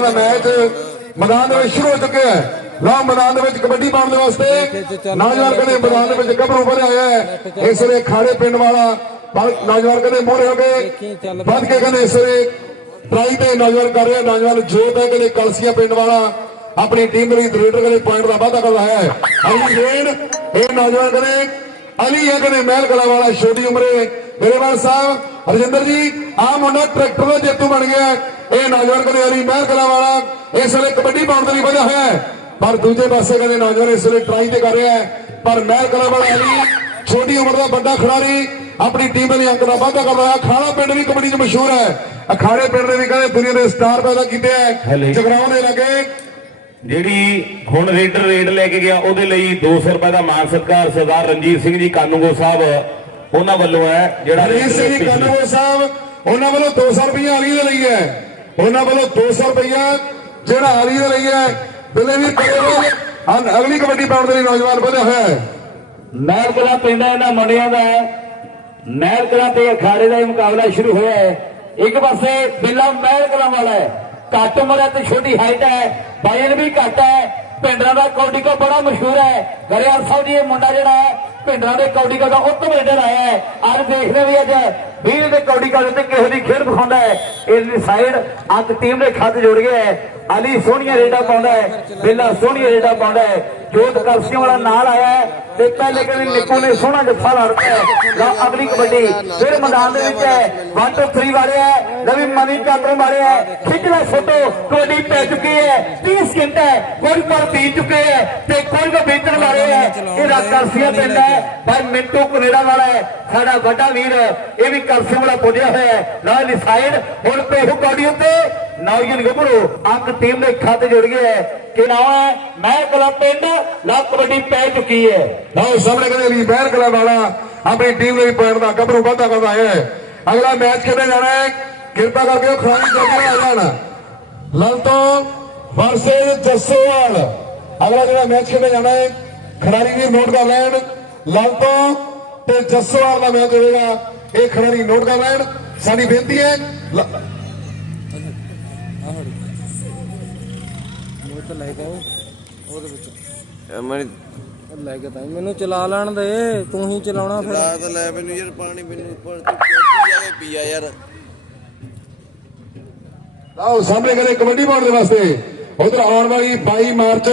ਨੌਜਵਾਨਾਂ ਦਾ ਮੈਚ ਮੈਦਾਨ ਦੇ ਵਿੱਚ ਸ਼ੁਰੂ ਹੋ ਚੁੱਕਿਆ ਹੈ। ਲਓ ਮੈਦਾਨ ਦੇ ਵਿੱਚ ਕਬੱਡੀ ਪਾਉਣ ਦੇ ਵਾਸਤੇ ਨੌਜਵਾਨ ਕਹਿੰਦੇ ਮੈਦਾਨ ਦੇ ਵਿੱਚ ਗੱਭਰੂ ਬਣਿਆ ਹੋਇਆ ਹੈ। ਇਸ ਵੇਲੇ ਖਾੜੇ ਪਿੰਡ ਵਾਲਾ ਨੌਜਵਾਨ ਕਹਿੰਦੇ ਮੋਹਰੇ ਹੋ ਕੇ ਵੱਧ ਕੇ ਕਹਿੰਦੇ ਇਸ ਵੇਲੇ ਟਰਾਈ ਤੇ ਨੌਜਵਾਨ ਕਰ ਰਿਹਾ ਨੌਜਵਾਨ ਜੋਤ ਹੈ ਕਹਿੰਦੇ ਕਲਸੀਆ ਪਿੰਡ ਵਾਲਾ। ਆਪਣੀ ਟੀਮ ਲਈ ਲੀਡਰ ਕਹਿੰਦੇ ਪੁਆਇੰਟ ਦਾ ਵਾਅਦਾ ਕਰਦਾ ਹੈ। ਅਗਲੀ ਗੇੜ ਇਹ ਨੌਜਵਾਨ ਕਹਿੰਦੇ ਅਲੀ ਹੈ ਕਹਿੰਦੇ ਮਹਿਲ ਕਲਾ ਵਾਲਾ, ਛੋਟੀ ਉਮਰੇ। ਗਰੇਵਾਲ ਸਾਹਿਬ, ਰਜਿੰਦਰ ਜੀ ਆ ਮੁੰਡਾ ਟਰੈਕਟਰ ਦਾ ਜੇਤੂ ਬਣ ਗਿਆ ਇਹ ਨੌਜਵਾਨ ਕਹਿੰਦੇ ਅਲੀ ਮਹਿਲ ਕਲਾ ਵਾਲਾ। ਇਸ ਵੇਲੇ ਕਬੱਡੀ ਪਾਉਣ ਦੇ ਲਈ ਵਧਿਆ ਹੋਇਆ ਹੈ। ਪਰ ਦੂਜੇ ਪਾਸੇ ਕਹਿੰਦੇ ਨੌਜਵਾਨ ਇਸ ਵੇਲੇ ਟਰਾਈ ਤੇ ਕਰ ਰਿਹਾ ਹੈ। ਪਰ ਮਹਿਲ ਕਲਾ ਵਾਲਾ ਅਲੀ ਛੋਟੀ ਉਮਰ ਦਾ ਵੱਡਾ ਖਿਡਾਰੀ ਆਪਣੀ ਟੀਮ ਲਈ ਅੰਕ ਦਾ ਵਾਅਦਾ ਕਰਦਾ ਹੈ ਖਾਣਾ ਪਿੰਡ ਵੀ ਕਬੱਡੀ 'ਚ ਮਸ਼ਹੂਰ ਹੈ। ਅਖਾੜੇ ਪਿੰਡ ਦੇ ਵੀ ਕਹਿੰਦੇ ਦੁਨੀਆ ਦੇ ਸਟਾਰ ਪੈਦਾ ਕੀਤੇ ਹੈ। ਜਗਰਾਉਂ ਦੇ ਲੱਗੇ ਜਿਹੜੀ ਹੁਣ ਰੇਡਰ ਰੇਡ ਲੈ ਕੇ ਗਿਆ ਉਹਦੇ ਲਈ 200 ਰੁਪਏ ਦਾ ਮਾਨ ਸਤਿਕਾਰ ਸਰਦਾਰ ਰਣਜੀਤ ਸਿੰਘ ਜੀ ਕਾਨੂੰਗੋ ਸਾਹਿਬ ਉਹਨਾਂ ਵੱਲੋਂ ਹੈ ਜਿਹੜਾ ਹਰੀਸ਼ ਸਿੰਘ ਜੀ ਕਾਨੂੰਗੋ ਸਾਹਿਬ ਉਹਨਾਂ ਵੱਲੋਂ 200 ਰੁਪਇਆ ਅਲੀ ਦੇ ਲਈ ਹੈ। ਉਹਨਾਂ ਵੱਲੋਂ 200 ਰੁਪਇਆ ਜਿਹੜਾ ਅਲੀ ਦੇ ਲਈ ਹੈ, ਬਿੱਲੇ ਵੀ ਕਰੇਵਾਲ ਹਨ ਅਗਲੀ ਕਬੱਡੀ ਪਾਉਣ ਦੇ ਲਈ ਨੌਜਵਾਨ ਵਧਿਆ ਹੋਇਆ ਹੈ। ਮਹਿਲ ਕਲਾਂ ਪਿੰਡ ਇਹਨਾਂ ਮੁੰਡਿਆਂ ਦਾ ਹੈ। ਮਹਿਲ ਤੇ ਅਖਾੜੇ ਦਾ ਮੁਕਾਬਲਾ ਸ਼ੁਰੂ ਹੋਇਆ ਹੈ। ਇੱਕ ਪਾਸੇ ਬਿੱਲਾ ਮਹਿਲ ਕਲਾਂ ਵਾਲਾ ਹੈ। ਘੱਟ ਉਮਰ ਹੈ ਤੇ ਛੋਟੀ ਹਾਈਟ ਹੈ। ਵਜਨ ਵੀ ਘੱਟ ਹੈ। ਪਿੰਡਾਂ ਦਾ ਕੌਡੀ ਕੋ ਬੜਾ ਮਸ਼ਹੂਰ ਹੈ। ਗਰੇਵਾਲ ਸਾਹਿਬ ਜੀ, ਇਹ ਮੁੰਡਾ ਜਿਹੜਾ ਹੈ, ਪਿੰਡਾਂ ਦੇ ਕੌਡੀ ਕੋ ਦਾ ਉੱਤਮ ਰੇਡਰ ਆਇਆ ਹੈ। ਅੱਜ ਦੇਖਦੇ ਵੀ ਅੱਜ ਵੀਰ ਦੇ ਕੌਡੀ ਕੋ ਤੇ ਕਿਸੇ ਦੀ ਖੇਡ ਵਿਖਾਉਂਦਾ ਹੈ। ਇਸ ਦੀ ਸਾਈਡ ਅੱਜ ਟੀਮ ਦੇ ਖੱਤ ਜੁੜ ਗਿਆ ਹੈ। ਅਲੀ ਸੋਹਣੀਆਂ ਰੇਡਾ ਪਾਉਂਦਾ ਹੈ, ਬਿੱਲਾ ਸੋਹਣੀਆਂ ਰੇਡਾ ਪਾਉਂਦਾ ਹੈ। ਜੋਤ ਕਰਸੀਆਂ ਵਾਲਾ ਨਾਲ ਆਇਆ ਹੈ ਤੇ ਪਹਿਲੇ ਕਹਿੰਦੇ ਨਿੱਕੂ ਨੇ ਸੋਹਣਾ ਜੱਫਾ ਲਾ ਰੱਖਿਆ ਹੈ। ਅਗਲੀ ਕਬੱਡੀ, ਫਿਰ ਮੈਦਾਨ ਦੇ ਵਿੱਚ ਹੈ। 1 2 3 ਵਾਲੇ ਹੈ ਮਨੀ ਚਾਤਰੋਂ ਵਾਲੇ ਹੈ। ਫੋਟੋ, ਕਬੱਡੀ ਪੈ ਚੁੱਕੀ ਹੈ। 30 ਸਕਿੰਟ ਹੈ, ਕੋਈ ਪਰ ਬੀਤ ਚੁੱਕੇ ਹੈ ਤੇ ਕੋਈ ਕੋ ਬੀਤਣ ਵਾਲੇ ਹੈ। ਇਹ ਰਾਤ ਕਰਸੀਆਂ ਪਿੰਡ ਹੈ ਭਾਈ ਮਿੰਟੂ ਕਨੇਡਾ ਵਾਲਾ ਹੈ। ਸਾਡਾ ਵੱਡਾ ਵੀਰ, ਇਹ ਵੀ ਕਰਸੀਆਂ ਵਾਲਾ ਪੁੱਜਿਆ ਹੋਇਆ ਹੈ। ਨਾਲ ਸਾਈਡ ਹੁਣ ਪੇਹੂ ਕਬੱਡੀ ਉੱਤੇ। ਨੌਜਵਾਨ ਗੱਭਰੂ ਅੰਕ ਟੀਮ ਦੇ ਖਾਤੇ ਜੁੜ ਗਏ ਹੈ। ਕਿ ਨਾਮ ਹੈ? ਮੈਂ ਕਲਾ ਪਿੰਡ ਲਾ ਕਬੱਡੀ ਪੈ ਚੁੱਕੀ ਹੈ। ਲਓ, ਸਾਹਮਣੇ ਕਹਿੰਦੇ ਅਲੀ ਬਹਿਰ ਕਲਾ ਵਾਲਾ ਆਪਣੀ ਟੀਮ ਲਈ ਪੁਆਇੰਟ ਦਾ ਗੱਭਰੂ ਵਾਧਾ ਕਰਦਾ ਹੈ। ਅਗਲਾ ਮੈਚ ਖੇਡਿਆ ਜਾਣਾ ਹੈ। ਕਿਰਪਾ ਕਰਕੇ ਉਹ ਖਿਡਾਰੀ ਜੱਗੇ ਆ ਜਾਣ। ਲਲਤੋਂ ਵਰਸੇ ਜੱਸੋਵਾਲ। ਅਗਲਾ ਜਿਹੜਾ ਮੈਚ ਖੇਡਿਆ ਜਾਣਾ ਹੈ, ਖਿਡਾਰੀ ਵੀ ਨੋਟ ਕਰ ਲੈਣ। ਲਲਤੋਂ ਤੇ ਜੱਸੋਵਾਲ ਦਾ ਮੈਚ ਹੋਵੇਗਾ। ਇਹ ਖਿਡਾਰੀ ਨੋਟ ਕਰ ਲੈਣ। ਸਾਡੀ ਬੇਨਤੀ ਹੈ ਲ- ਉਹ ਤਾਂ ਲੈ ਕੇ ਆਓ ਉਹਦੇ ਵਿੱਚ। ਮੈਂ ਉਹ ਲੈ ਕੇ ਤਾਂ। ਮੈਨੂੰ ਚਲਾ ਲੈਣ ਦੇ ਤੂੰ ਹੀ ਚਲਾਉਣਾ ਫਿਰ। ਰਾਤ ਲੈ ਮੈਨੂੰ ਯਾਰ ਪਾਣੀ ਮੈਨੂੰ ਉੱਪਰ ਤੂੰ ਕਿੱਥੇ ਜਾਵੇ ਪੀਆ ਯਾਰ? ਆਓ ਸਾਹਮਣੇ ਕਹਿੰਦੇ ਕਬੱਡੀ ਪਾਉਣ ਦੇ ਵਾਸਤੇ। ਉਧਰ ਆਉਣ ਵਾਲੀ 22 ਮਾਰਚ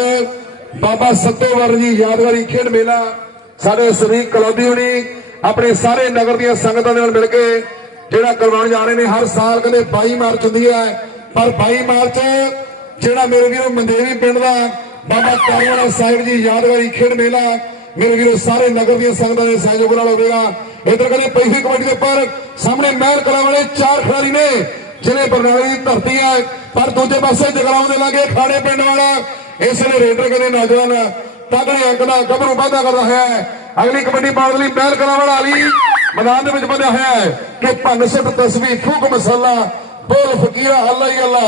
ਬਾਬਾ ਸੱਤੋਵਰ ਜੀ ਯਾਦਗਾਰੀ ਖੇਡ ਮੇਲਾ। ਸਾਡੇ ਸਰੀਕ ਕਲੌਦੀ ਹੋਣੀ ਆਪਣੇ ਸਾਰੇ ਨਗਰ ਦੀਆਂ ਸੰਗਤਾਂ ਦੇ ਨਾਲ ਮਿਲ ਕੇ ਜਿਹੜਾ ਕਰਵਾਉਣ ਜਾ ਰਹੇ ਨੇ ਹਰ ਸਾਲ ਕਹਿੰਦੇ 22 ਮਾਰਚ ਹੁੰਦੀ ਹੈ। ਪਰ 22 ਮਾਰਚ ਜਿਹੜਾ ਮੇਰੇ ਵੀਰੋ ਮੰਦੇਰੀ ਪਿੰਡ ਦਾ ਬਾਬਾ ਕਾਰਵਾਲਾ ਸਾਹਿਬ ਜੀ ਯਾਦਗਾਰੀ ਖੇਡ ਮੇਲਾ, ਮੇਰੇ ਵੀਰੋ ਸਾਰੇ ਨਗਰ ਦੀਆਂ ਸੰਗਤਾਂ ਦੇ ਸਹਿਯੋਗ ਨਾਲ ਹੋਵੇਗਾ। ਇਧਰ ਕਹਿੰਦੇ ਪਹਿਲੀ ਕਬੱਡੀ ਦੇ ਉੱਪਰ ਸਾਹਮਣੇ ਮਹਿਲ ਕਲਾ ਵਾਲੇ ਚਾਰ ਖਿਡਾਰੀ ਨੇ ਜਿਹੜੇ ਬਰਨਾਲੇ ਦੀ ਧਰਤੀ ਹੈ। ਪਰ ਦੂਜੇ ਪਾਸੇ ਜਗਰਾਉਂ ਦੇ ਲਾਗੇ ਖਾੜੇ ਪਿੰਡ ਵਾਲਾ, ਇਸ ਵੇਲੇ ਰੇਡਰ ਕਹਿੰਦੇ ਨੌਜਵਾਨ ਤਗੜੇ ਅੰਕ ਦਾ ਗੱਭਰੂ ਵਾਧਾ ਕਰਦਾ ਹੈ। ਅਗਲੀ ਕਬੱਡੀ ਪਾਉਣ ਲਈ ਮਹਿਲ ਕਲਾ ਵਾਲਾ ਅਲੀ ਮੈਦਾਨ ਦੇ ਵਿੱਚ ਵਧਿਆ ਹੋਇਆ ਹੈ ਕਿ ਭੰਨ ਸਿੱਟ ਤਸਵੀਰ ਫੂਕ ਮਸਾਲਾ ਬੋਲ ਫਕੀਰਾ ਅੱਲਾ ਹੀ ਅੱਲਾ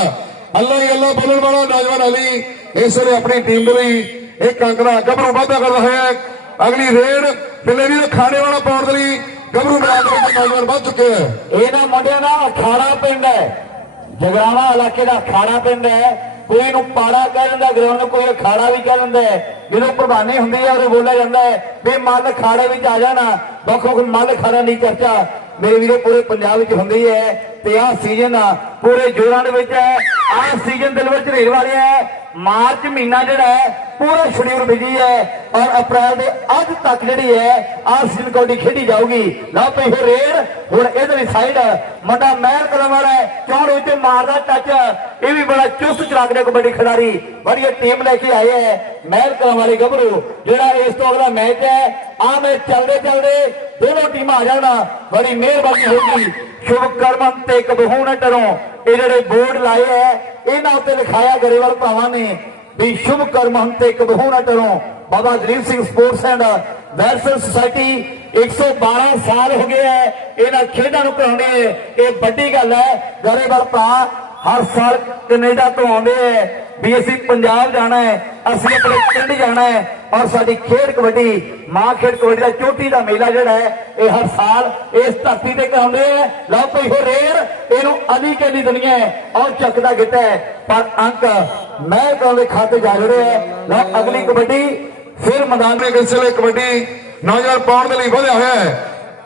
ਅੱਲਾ ਹੀ ਅੱਲਾ ਬੋਲਣ ਵਾਲਾ ਨੌਜਵਾਨ ਅਲੀ, ਇਸ ਵੇਲੇ ਆਪਣੀ ਟੀਮ ਦੇ ਲਈ ਇੱਕ ਅੰਕ ਗੱਭਰੂ ਵਾਧਾ ਕਰਦਾ ਹੈ। ਅਗਲੀ ਰੇਡ ਪਿੱਲੇ ਵੀ ਖਾਣੇ ਵਾਲਾ ਪਾਉਣ ਦੇ ਲਈ ਗੱਭਰੂ ਮੈਦਾਨ ਦੇ ਵਿੱਚ ਨੌਜਵਾਨ ਵੱਧ ਚੁੱਕੇ ਹੈ। ਇਹਨਾਂ ਮੁੰਡਿਆਂ ਦਾ ਅਖਾੜਾ ਪਿੰਡ ਹੈ। ਜਗਰਾਵਾ ਇਲਾਕੇ ਦਾ ਅਖਾੜਾ ਪਿੰਡ ਹੈ। ਕੋਈ ਨੂੰ ਪਾੜਾ ਕਹਿ ਦਿੰਦਾ ਗਰਾਊਂਡ ਨੂੰ ਕੋਈ ਅਖਾੜਾ ਵੀ ਕਹਿ ਦਿੰਦਾ ਜਦੋਂ ਪ੍ਰਧਾਨੀ ਹੁੰਦੀ ਹੈ ਉਹ ਬੋਲਿਆ ਜਾਂਦਾ ਹੈ ਵੀ ਮੱਲ ਖਾੜੇ ਵਿੱਚ ਆ ਜਾਣਾ। ਵੱਖ ਵੱਖ ਮੱਲ ਖਾੜਾ ਨਹੀਂ ਚਰਚਾ ਮੇਰੇ ਵੀਰੋ, ਪੂਰੇ ਪੰਜਾਬ ਵਿੱਚ ਹੁੰਦੀ ਹੈ ਤੇ ਆਹ ਸੀਜ਼ਨ ਆ, ਪੂਰੇ ਜੋਰਾਂ ਦੇ ਵਿੱਚ ਹੈ। ਆਹ ਸੀਜ਼ਨ ਦਿਲ ਵਿੱਚ ਢੇਰ ਹੈ। ਮਾਰਚ ਮਹੀਨਾ ਜਿਹੜਾ ਹੈ, ਪੂਰਾ ਸ਼ਡਿਊਲ ਬਿਜ਼ੀ ਹੈ ਔਰ ਅਪ੍ਰੈਲ ਦੇ ਅੱਜ ਤੱਕ ਜਿਹੜੀ ਹੈ, ਆਹ ਸੀਜ਼ਨ ਕਬੱਡੀ ਖੇਡੀ ਜਾਊਗੀ। ਲਓ ਪਈ ਹੋ ਰੇਡ ਹੁਣ ਇਧਰਲੀ ਸਾਈਡ ਮੁੰਡਾ ਮਹਿਲ ਕਲਮ ਵਾਲਾ ਚੌੜ ਵਿੱਚ ਮਾਰਦਾ ਟੱਚ ਇਹ ਵੀ ਬੜਾ ਚੁਸਤ ਚਲਾਕ ਦੇ ਕਬੱਡੀ ਖਿਡਾਰੀ, ਵਧੀਆ ਟੀਮ ਲੈ ਕੇ ਆਏ ਹੈ। ਮਹਿਲ ਕਲਮ ਵਾਲੇ ਗੱਭਰੂ, ਜਿਹੜਾ ਇਸ ਤੋਂ ਅਗਲਾ ਮੈਚ ਹੈ ਆ ਮੈਚ ਚੱਲਦੇ ਚੱਲਦੇ ਦੋਨੋਂ ਟੀਮਾਂ ਆ ਜਾਣਾ, ਬੜੀ ਮਿਹਰਬਾਨੀ ਹੋਗੀ ਸ਼ੁਭ ਕਰਮਨ ਤੇ ਕਬਹੂ ਨਾ ਡਰੋ ਇਹ ਜਿਹੜੇ ਬੋਰਡ ਲਾਏ ਹੈ ਇਹਨਾਂ ਉੱਤੇ ਲਿਖਾਇਆ ਗਰੇਵਾਲ ਭਾਵਾਂ ਨੇ ਵੀ ਸ਼ੁਭ ਕਰਮ ਤੇ ਕਬਹੂ ਨਾ ਡਰੋ Baba Dalip Singh sports and welfare society 112 ਸਾਲ ਹੋ ਗਏ ਹੈ ਇਹਨਾਂ ਖੇਡਾਂ ਨੂੰ ਕਰਾਉਣੇ ਇਹ ਵੱਡੀ ਗੱਲ ਹੈ ਗਰੇਵਾਲ ਭਾ ਹਰ ਸਾਲ ਕੈਨੇਡਾ ਤੋਂ ਆਉਂਦੇ ਐ ਵੀ ਅਸੀਂ ਪੰਜਾਬ ਜਾਣਾ ਹੈ, ਅਸੀਂ ਆਪਣੇ ਪਿੰਡ ਜਾਣਾ ਹੈ ਔਰ ਸਾਡੀ ਖੇਡ ਕਬੱਡੀ, ਮਾਂ ਖੇਡ ਕਬੱਡੀ ਦਾ ਚੋਟੀ ਦਾ ਮੇਲਾ ਜਿਹੜਾ ਹੈ, ਇਹ ਹਰ ਸਾਲ ਇਸ ਧਰਤੀ ਤੇ ਕਰਾਉਂਦੇ ਐ ਲਓ ਕੋਈ ਹੋ ਰੇਰ ਇਹਨੂੰ ਅਲੀ ਕਹਿੰਦੀ ਦੁਨੀਆ ਹੈ ਔਰ ਚੱਕਦਾ ਗਿੱਟਾ ਹੈ। ਪਰ ਅੰਕ ਮੈਂ ਕਹਿੰਦੇ ਖਾਤੇ ਜਾ ਜੁੜੇ ਹੈ ਲਓ ਅਗਲੀ ਕਬੱਡੀ, ਫਿਰ ਮੈਦਾਨ ਨੇ ਇਸ ਕਬੱਡੀ ਨੌਜਵਾਨ ਪਾਉਣ ਦੇ ਲਈ ਵਧਿਆ ਹੋਇਆ ਹੈ।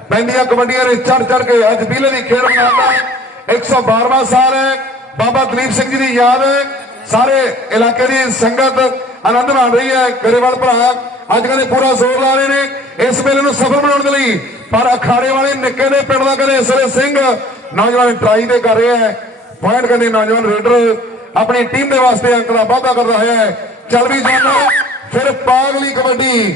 ਪੈਂਦੀਆਂ ਕਬੱਡੀਆਂ ਨੇ ਚੜ ਚੜ ਕੇ ਅੱਜ ਬੀਲੇ ਦੀ ਖੇਡ ਮਨਾਉਂਦਾ ਹੈ। 112ਵਾਂ ਸਾਲ ਹੈ। ਬਾਬਾ ਦਲੀਪ ਸਿੰਘ ਜੀ ਦੀ ਯਾਦ ਹੈ। ਸਾਰੇ ਇਲਾਕੇ ਦੀ ਸੰਗਤ ਆਨੰਦ ਮਾਣ ਰਹੀ ਹੈ। ਗਰੇਵਾਲ ਭਰਾ ਅੱਜ ਕਹਿੰਦੇ ਪੂਰਾ ਜ਼ੋਰ ਲਾ ਰਹੇ ਨੇ। ਇਸ ਮੇਲੇ ਨੂੰ ਸਫਲ ਬਣਾਉਣ ਦੇ ਲਈ ਪਰ ਅਖਾੜੇ ਵਾਲੇ ਨਿੱਕੇ ਦੇ ਪਿੰਡ ਦਾ ਕਹਿੰਦੇ ਇਸਰੇ ਸਿੰਘ ਨੌਜਵਾਨ ਟਰਾਈ ਦੇ ਕਰ ਰਿਹਾ ਹੈ। ਪੁਆਇੰਟ ਕਹਿੰਦੇ ਨੌਜਵਾਨ ਰੇਡਰ ਆਪਣੀ ਟੀਮ ਦੇ ਵਾਸਤੇ ਅੰਕ ਦਾ ਵਾਅਦਾ ਕਰਦਾ ਹੋਇਆ ਹੈ। ਚੱਲ ਵੀ ਜਾਣਾ ਫਿਰ ਪਾਗਲੀ ਕਬੱਡੀ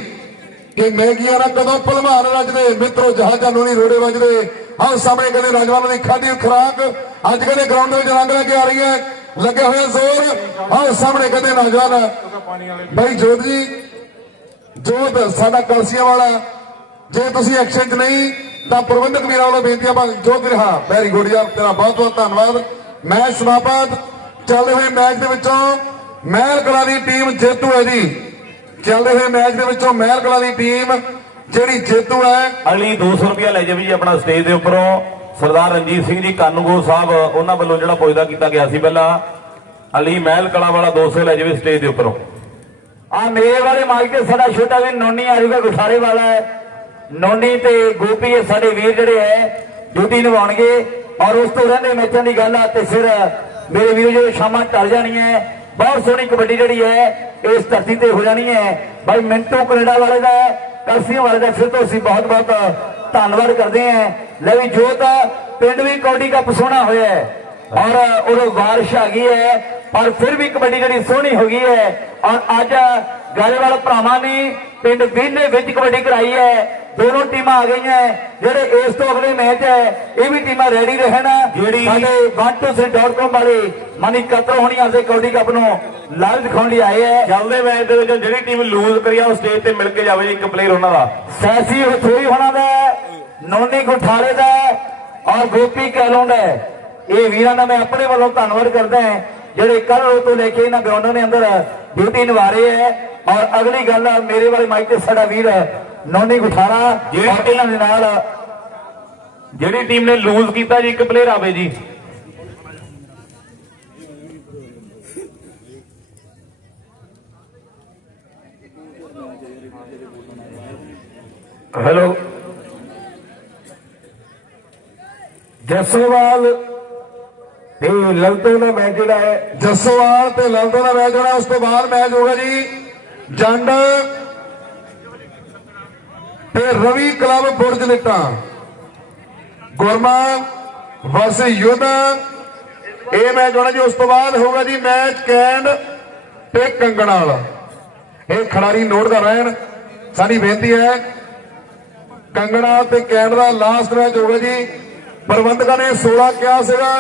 ਕਿ ਮੈਗੀਆਂ ਨਾਲ ਕਦੋਂ ਭਲਵਾਨ ਰੱਜਦੇ। ਮਿੱਤਰੋ ਜਹਾਜ਼ਾਂ ਨੂੰ ਨਹੀਂ ਰੋੜੇ ਵੱਜਦੇ। ਆਹ ਸਾਹਮਣੇ ਕਹਿੰਦੇ ਨੌਜਵਾਨਾਂ ਦੀ ਖਾਦੀ ਖੁਰਾਕ। ਅੱਜ ਕਹਿੰਦੇ ਗਰਾਊਂਡ ਦੇ ਵਿੱਚ ਰੰਗ ਲੈ ਆ ਰਹੀ ਹੈ। ਲੱਗੇ ਹੋਏ ਜ਼ੋਰ। ਆਹ ਸਾਹਮਣੇ ਕਹਿੰਦੇ ਨੌਜਵਾਨ ਬਾਈ ਜੋਤ ਜੀ, ਜੋਤ, ਸਾਡਾ ਕਲਸੀਆਂ ਵਾਲਾ ਜੇ ਤੁਸੀਂ ਐਕਸ਼ਨ 'ਚ ਨਹੀਂ, ਤਾਂ ਪ੍ਰਬੰਧਕ ਵੀਰਾਂ ਵੱਲੋਂ ਬੇਨਤੀ ਆ ਜੋਤ ਰਿਹਾ ਵੈਰੀ ਗੁੱਡ ਯਾਰ, ਤੇਰਾ ਬਹੁਤ ਬਹੁਤ ਧੰਨਵਾਦ। ਮੈਚ ਸਮਾਪਤ। ਚੱਲਦੇ ਹੋਏ ਮੈਚ ਦੇ ਵਿੱਚੋਂ ਮਹਿਲ ਕਲਾ ਦੀ ਟੀਮ ਜੇਤੂ ਹੈ ਜੀ। ਚੱਲਦੇ ਹੋਏ ਮੈਚ ਦੇ ਵਿੱਚੋਂ ਮਹਿਲ ਕਲਾ ਦੀ ਟੀਮ ਜਿਹੜੀ ਜੇਤੂ ਹੈ। ਅਗਲੀ 200 ਰੁਪਿਆ ਲੈ ਜਾਵੇ ਜੀ ਆਪਣਾ ਸਟੇਜ ਦੇ ਉੱਪਰੋਂ। ਸਰਦਾਰ ਰਣਜੀਤ ਸਿੰਘ ਜੀ ਕਾਨੂੰਗੋ ਸਾਹਿਬ, ਉਹਨਾਂ ਵੱਲੋਂ ਜਿਹੜਾ ਪੁੱਜਦਾ ਕੀਤਾ ਗਿਆ ਸੀ ਪਹਿਲਾਂ, ਅਲੀ ਮਹਿਲ ਕਲਾ ਵਾਲਾ 200 ਲੈ ਜਾਵੇ ਸਟੇਜ ਦੇ ਉੱਪਰੋਂ। ਆ ਮੇਰੇ ਵਾਲੇ ਮਾਈਕ ਤੇ ਸਾਡਾ ਛੋਟਾ ਵੀ ਨੋਨੀ ਆ ਜੂਗਾ ਵਾਲਾ ਹੈ। ਨੋਨੀ ਤੇ ਗੋਪੀ ਇਹ ਸਾਡੇ ਵੀਰ ਜਿਹੜੇ ਹੈ ਡਿਊਟੀ ਨਿਭਾਉਣਗੇ ਔਰ ਉਸ ਤੋਂ ਰਹਿੰਦੇ ਮੈਚਾਂ ਦੀ ਗੱਲ ਆ ਤੇ ਫਿਰ ਮੇਰੇ ਵੀਰ ਜਦੋਂ ਸ਼ਾਮਾਂ ਟਲ ਜਾਣੀਆਂ ਬਹੁਤ ਸੋਹਣੀ ਕਬੱਡੀ ਜਿਹੜੀ ਹੈ, ਇਸ ਧਰਤੀ ਤੇ ਹੋ ਜਾਣੀ ਹੈ। ਭਾਈ ਮਿੰਟੂ ਕੈਨੇਡਾ ਵਾਲੇ ਦਾ ਕਲਸੀਆਂ ਵਾਲੇ ਦਾ ਫਿਰ ਤੋਂ ਅਸੀਂ ਬਹੁਤ ਬਹੁਤ ਧੰਨਵਾਦ ਕਰਦੇ ਹਾਂ। ਲੈ ਵੀ ਜੋਤ ਪਿੰਡ ਵੀ ਕਬੱਡੀ ਕੱਪ ਸੋਹਣਾ ਹੋਇਆ ਹੈ ਔਰ ਉਹ ਬਾਰਿਸ਼ ਆ ਗਈ ਹੈ, ਪਰ ਫਿਰ ਵੀ ਕਬੱਡੀ ਜਿਹੜੀ ਸੋਹਣੀ ਹੋ ਗਈ ਹੈ। ਔਰ ਅੱਜ ਗਾਲੇਵਾਲ ਭਰਾਵਾਂ ਨੇ ਪਿੰਡ ਬੀਲੇ ਵਿੱਚ ਕਬੱਡੀ ਕਰਾਈ ਹੈ। ਦੋਨੋਂ ਟੀਮਾਂ ਆ ਗਈਆਂ ਜਿਹੜੇ ਇਸ ਤੋਂ ਅਗਲੇ ਮੈਚ ਹੈ ਇਹ ਵੀ ਟੀਮਾਂ ਰੈਡੀ ਰਹਿਣ। ਜਿਹੜੀ- ਸਾਡੇ 123.com ਵਾਲੇ ਮਨੀ ਕਤਰ ਹੋਣੀਆਂ ਦੇ ਕਬੱਡੀ ਕੱਪ ਨੂੰ ਲਾਈਵ ਦਿਖਾਉਣ ਲਈ ਆਏ ਹੈ ਚੱਲਦੇ ਮੈਚ ਦੇ ਵਿੱਚ ਜਿਹੜੀ ਟੀਮ ਲੂਜ਼ ਕਰੀ ਆ ਉਹ ਸਟੇਜ ਤੇ ਮਿਲ ਕੇ ਜਾਵੇ ਇੱਕ ਪਲੇਅਰ ਉਹਨਾਂ ਦਾ। ਸੈਸੀ ਹਥੋਈ ਹੋਣਾ ਦਾ ਹੈ, ਨੋਨੀ ਗੁਠਾਲੇ ਦਾ ਹੈ ਔਰ ਗੋਪੀ ਕੈਲੋਂ ਦਾ ਹੈ। ਇਹ ਵੀਰਾਂ ਦਾ ਮੈਂ ਆਪਣੇ ਵੱਲੋਂ ਧੰਨਵਾਦ ਕਰਦਾ ਹਾਂ ਜਿਹੜੇ ਕੱਲ ਤੋਂ ਲੈ ਕੇ ਇਹਨਾਂ ਗਰਾਊਂਡਾਂ ਦੇ ਅੰਦਰ ਡਿਊਟੀ ਨਿਭਾ ਰਹੇ ਹੈ ਔਰ ਅਗਲੀ ਗੱਲ ਮੇਰੇ ਵਾਲੇ ਮਾਈਕ ਤੇ ਸਾਡਾ ਵੀਰ ਨੋਨੀ ਗੁਠਾਰਾ ਜਿਹੜੀ ਔਰ ਇਹਨਾਂ ਦੇ ਨਾਲ ਜਿਹੜੀ ਟੀਮ ਨੇ ਲੂਜ਼ ਕੀਤਾ ਜੀ ਇੱਕ ਪਲੇਅਰ ਆਵੇ ਜੀ। ਹੈਲੋ ਜਸਵਾਲ ਤੇ ਲਲਤੋਂ ਦਾ ਮੈਚ ਜਿਹੜਾ ਹੈ। ਜੱਸੋਵਾਲ ਤੇ ਲਲਦੋ ਦਾ ਮੈਚ ਹੋਣਾ ਉਸ ਤੋਂ ਬਾਅਦ ਮੈਚ ਹੋਗਾ ਜੀ। ਜੰਡ ਤੇ ਰਵੀ ਕਲੱਬ ਬੁਰਜ ਲਿੱਟਾਂ ਗੁਰਮਾ ਵਰਸ ਯੋਧਾ। ਇਹ ਮੈਚ ਹੋਣਾ ਜੀ, ਉਸ ਤੋਂ ਬਾਅਦ ਹੋਗਾ ਜੀ ਮੈਚ ਕੈਂਡ ਤੇ ਕੰਗਣਾਲ ਇਹ ਖਿਡਾਰੀ ਨੋਟ ਕਰ ਰਹਿਣ। ਸਾਡੀ ਬੇਨਤੀ ਹੈ, ਕੰਗਣਾ ਤੇ ਕੈਂਡ ਦਾ ਲਾਸਟ ਮੈਚ ਹੋਗਾ ਜੀ। ਪ੍ਰਬੰਧਕਾਂ ਨੇ 16 ਕਿਹਾ ਸੀਗਾ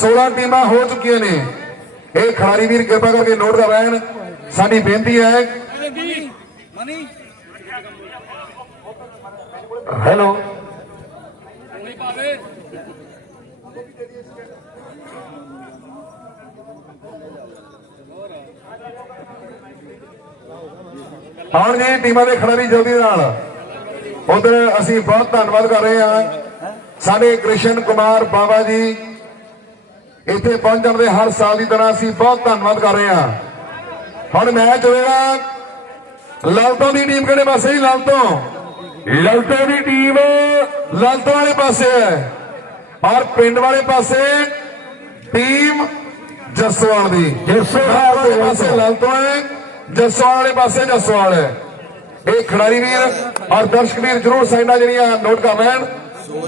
16 ਟੀਮਾਂ ਹੋ ਚੁੱਕੀਆਂ ਨੇ। ਇਹ ਖਿਡਾਰੀ ਵੀਰ ਕਿਰਪਾ ਕਰਕੇ ਨੋਟ ਕਰ ਰਹਿਣ। ਸਾਡੀ ਬੇਨਤੀ ਹੈ ਹੈਲੋ। ਆਉਣ ਜੀ ਟੀਮਾਂ ਦੇ ਖਿਡਾਰੀ ਜਲਦੀ ਨਾਲ। ਉਧਰ ਅਸੀਂ ਬਹੁਤ ਧੰਨਵਾਦ ਕਰ ਰਹੇ ਹਾਂ। ਸਾਡੇ ਕ੍ਰਿਸ਼ਨ ਕੁਮਾਰ ਬਾਬਾ ਜੀ, ਇੱਥੇ ਪਹੁੰਚਣ ਦੇ ਹਰ ਸਾਲ ਦੀ ਤਰ੍ਹਾਂ ਅਸੀਂ ਬਹੁਤ ਧੰਨਵਾਦ ਕਰ ਰਹੇ ਹਾਂ। ਹੁਣ ਮੈਚ ਹੋਵੇਗਾ ਲਲਤੋਂ ਦੀ ਟੀਮ ਕਿਹੜੇ ਪਾਸੇ ਜੀ? ਲਲਤੋਂ। ਲਲਤੋਂ ਦੀ ਟੀਮ ਲਲਤੋਂ ਵਾਲੇ ਪਾਸੇ ਹੈ। ਔਰ ਪਿੰਡ ਵਾਲੇ ਪਾਸੇ ਟੀਮ ਜਸਵਾਲ ਦੀ। ਜਸਵਾਲ ਵਾਲੇ ਪਾਸੇ ਲਲਤੋਂ ਹੈ। ਜਸਵਾਲ ਵਾਲੇ ਪਾਸੇ ਜਸਵਾਲ ਹੈ। ਇਹ ਖਿਡਾਰੀ ਵੀਰ ਔਰ ਦਰਸ਼ਕ ਵੀਰ ਜਰੂਰ ਸਾਈਡਾਂ ਜਿਹੜੀਆਂ ਨੋਟ ਕਰ ਲੈਣ।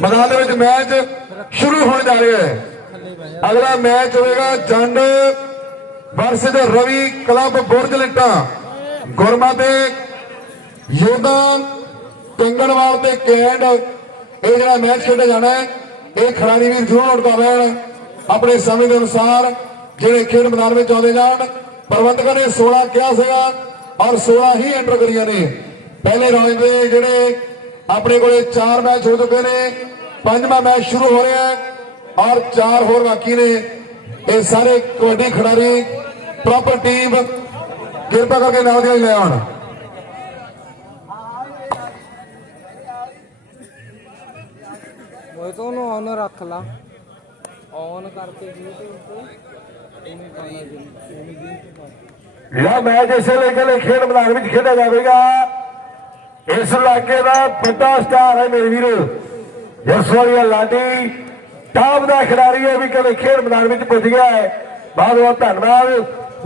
ਮੈਦਾਨ ਦੇ ਵਿੱਚ ਮੈਚ ਸ਼ੁਰੂ ਹੋਣ ਜਾ ਰਿਹਾ ਹੈ। ਅਗਲਾ ਮੈਚ ਹੋਵੇਗਾ ਜੰਡ ਵਰਸਸ ਰਵੀ ਕਲੱਬ ਬੁਰਜ ਲਿੱਟਾ। ਗੁਰਮਾ ਤੇ ਯੋਧਾ ਕੰਗਣਵਾਲ ਤੇ ਕੈਂਡ। ਇਹ ਜਿਹੜਾ ਮੈਚ ਖੇਡਿਆ ਜਾਣਾ ਹੈ, ਇਹ ਖਿਡਾਰੀ ਵੀ ਜਰੂਰ ਨੋਟ ਰਹਿਣ ਆਪਣੇ ਸਮੇਂ ਦੇ ਅਨੁਸਾਰ ਜਿਹੜੇ ਖੇਡ ਮੈਦਾਨ ਵਿੱਚ ਆਉਂਦੇ ਜਾਣ। ਪ੍ਰਬੰਧਕਾਂ ਨੇ 16 ਕਿਹਾ ਸੀਗਾ ਔਰ 16 ਹੀ ਐਂਟਰ ਕਰੀਆਂ ਨੇ। ਪਹਿਲੇ ਰਾਉਂਡ ਦੇ ਜਿਹੜੇ ਆਪਣੇ ਕੋਲੇ 4 ਮੈਚ ਹੋ ਚੁੱਕੇ ਨੇ, ਪੰਜਵਾਂ ਮੈਚ ਸ਼ੁਰੂ ਹੋ ਰਿਹਾ ਹੈ ਔਰ 4 ਹੋਰ ਬਾਕੀ ਨੇ। ਇਹ ਸਾਰੇ ਕਬੱਡੀ ਖਿਡਾਰੀ ਪ੍ਰੋਪਰ ਟੀਮ ਕਿਰਪਾ ਕਰਕੇ ਨਾਲ ਦੀ ਲੈ ਆਉਣ। ਉਹ ਤੋਂ ਉਹਨੂੰ ਔਨ ਰੱਖ ਲਾ। ਔਨ ਕਰਕੇ YouTube ਤੇ ਇਹਨੂੰ ਪਾਣਾ ਜੀ ਜਿਹੜਾ ਮੈਚ ਇਸੇ ਲਈ ਕਹਿੰਦੇ ਖੇਡ ਮੈਦਾਨ ਵਿੱਚ ਖੇਡਿਆ ਜਾਵੇਗਾ। ਇਸ ਇਲਾਕੇ ਦਾ ਵੱਡਾ ਸਟਾਰ ਹੈ ਮੇਰੇ ਵੀਰੋ। ਜਸਵਾਲੀਆ ਲਾਡੀ ਟਾਪ ਦਾ ਖਿਡਾਰੀ ਹੈ ਵੀ ਕਹਿੰਦੇ ਖੇਡ ਮੈਦਾਨ ਵਿੱਚ ਪੁੱਜ ਗਿਆ ਹੈ। ਬਹੁਤ ਬਹੁਤ ਧੰਨਵਾਦ।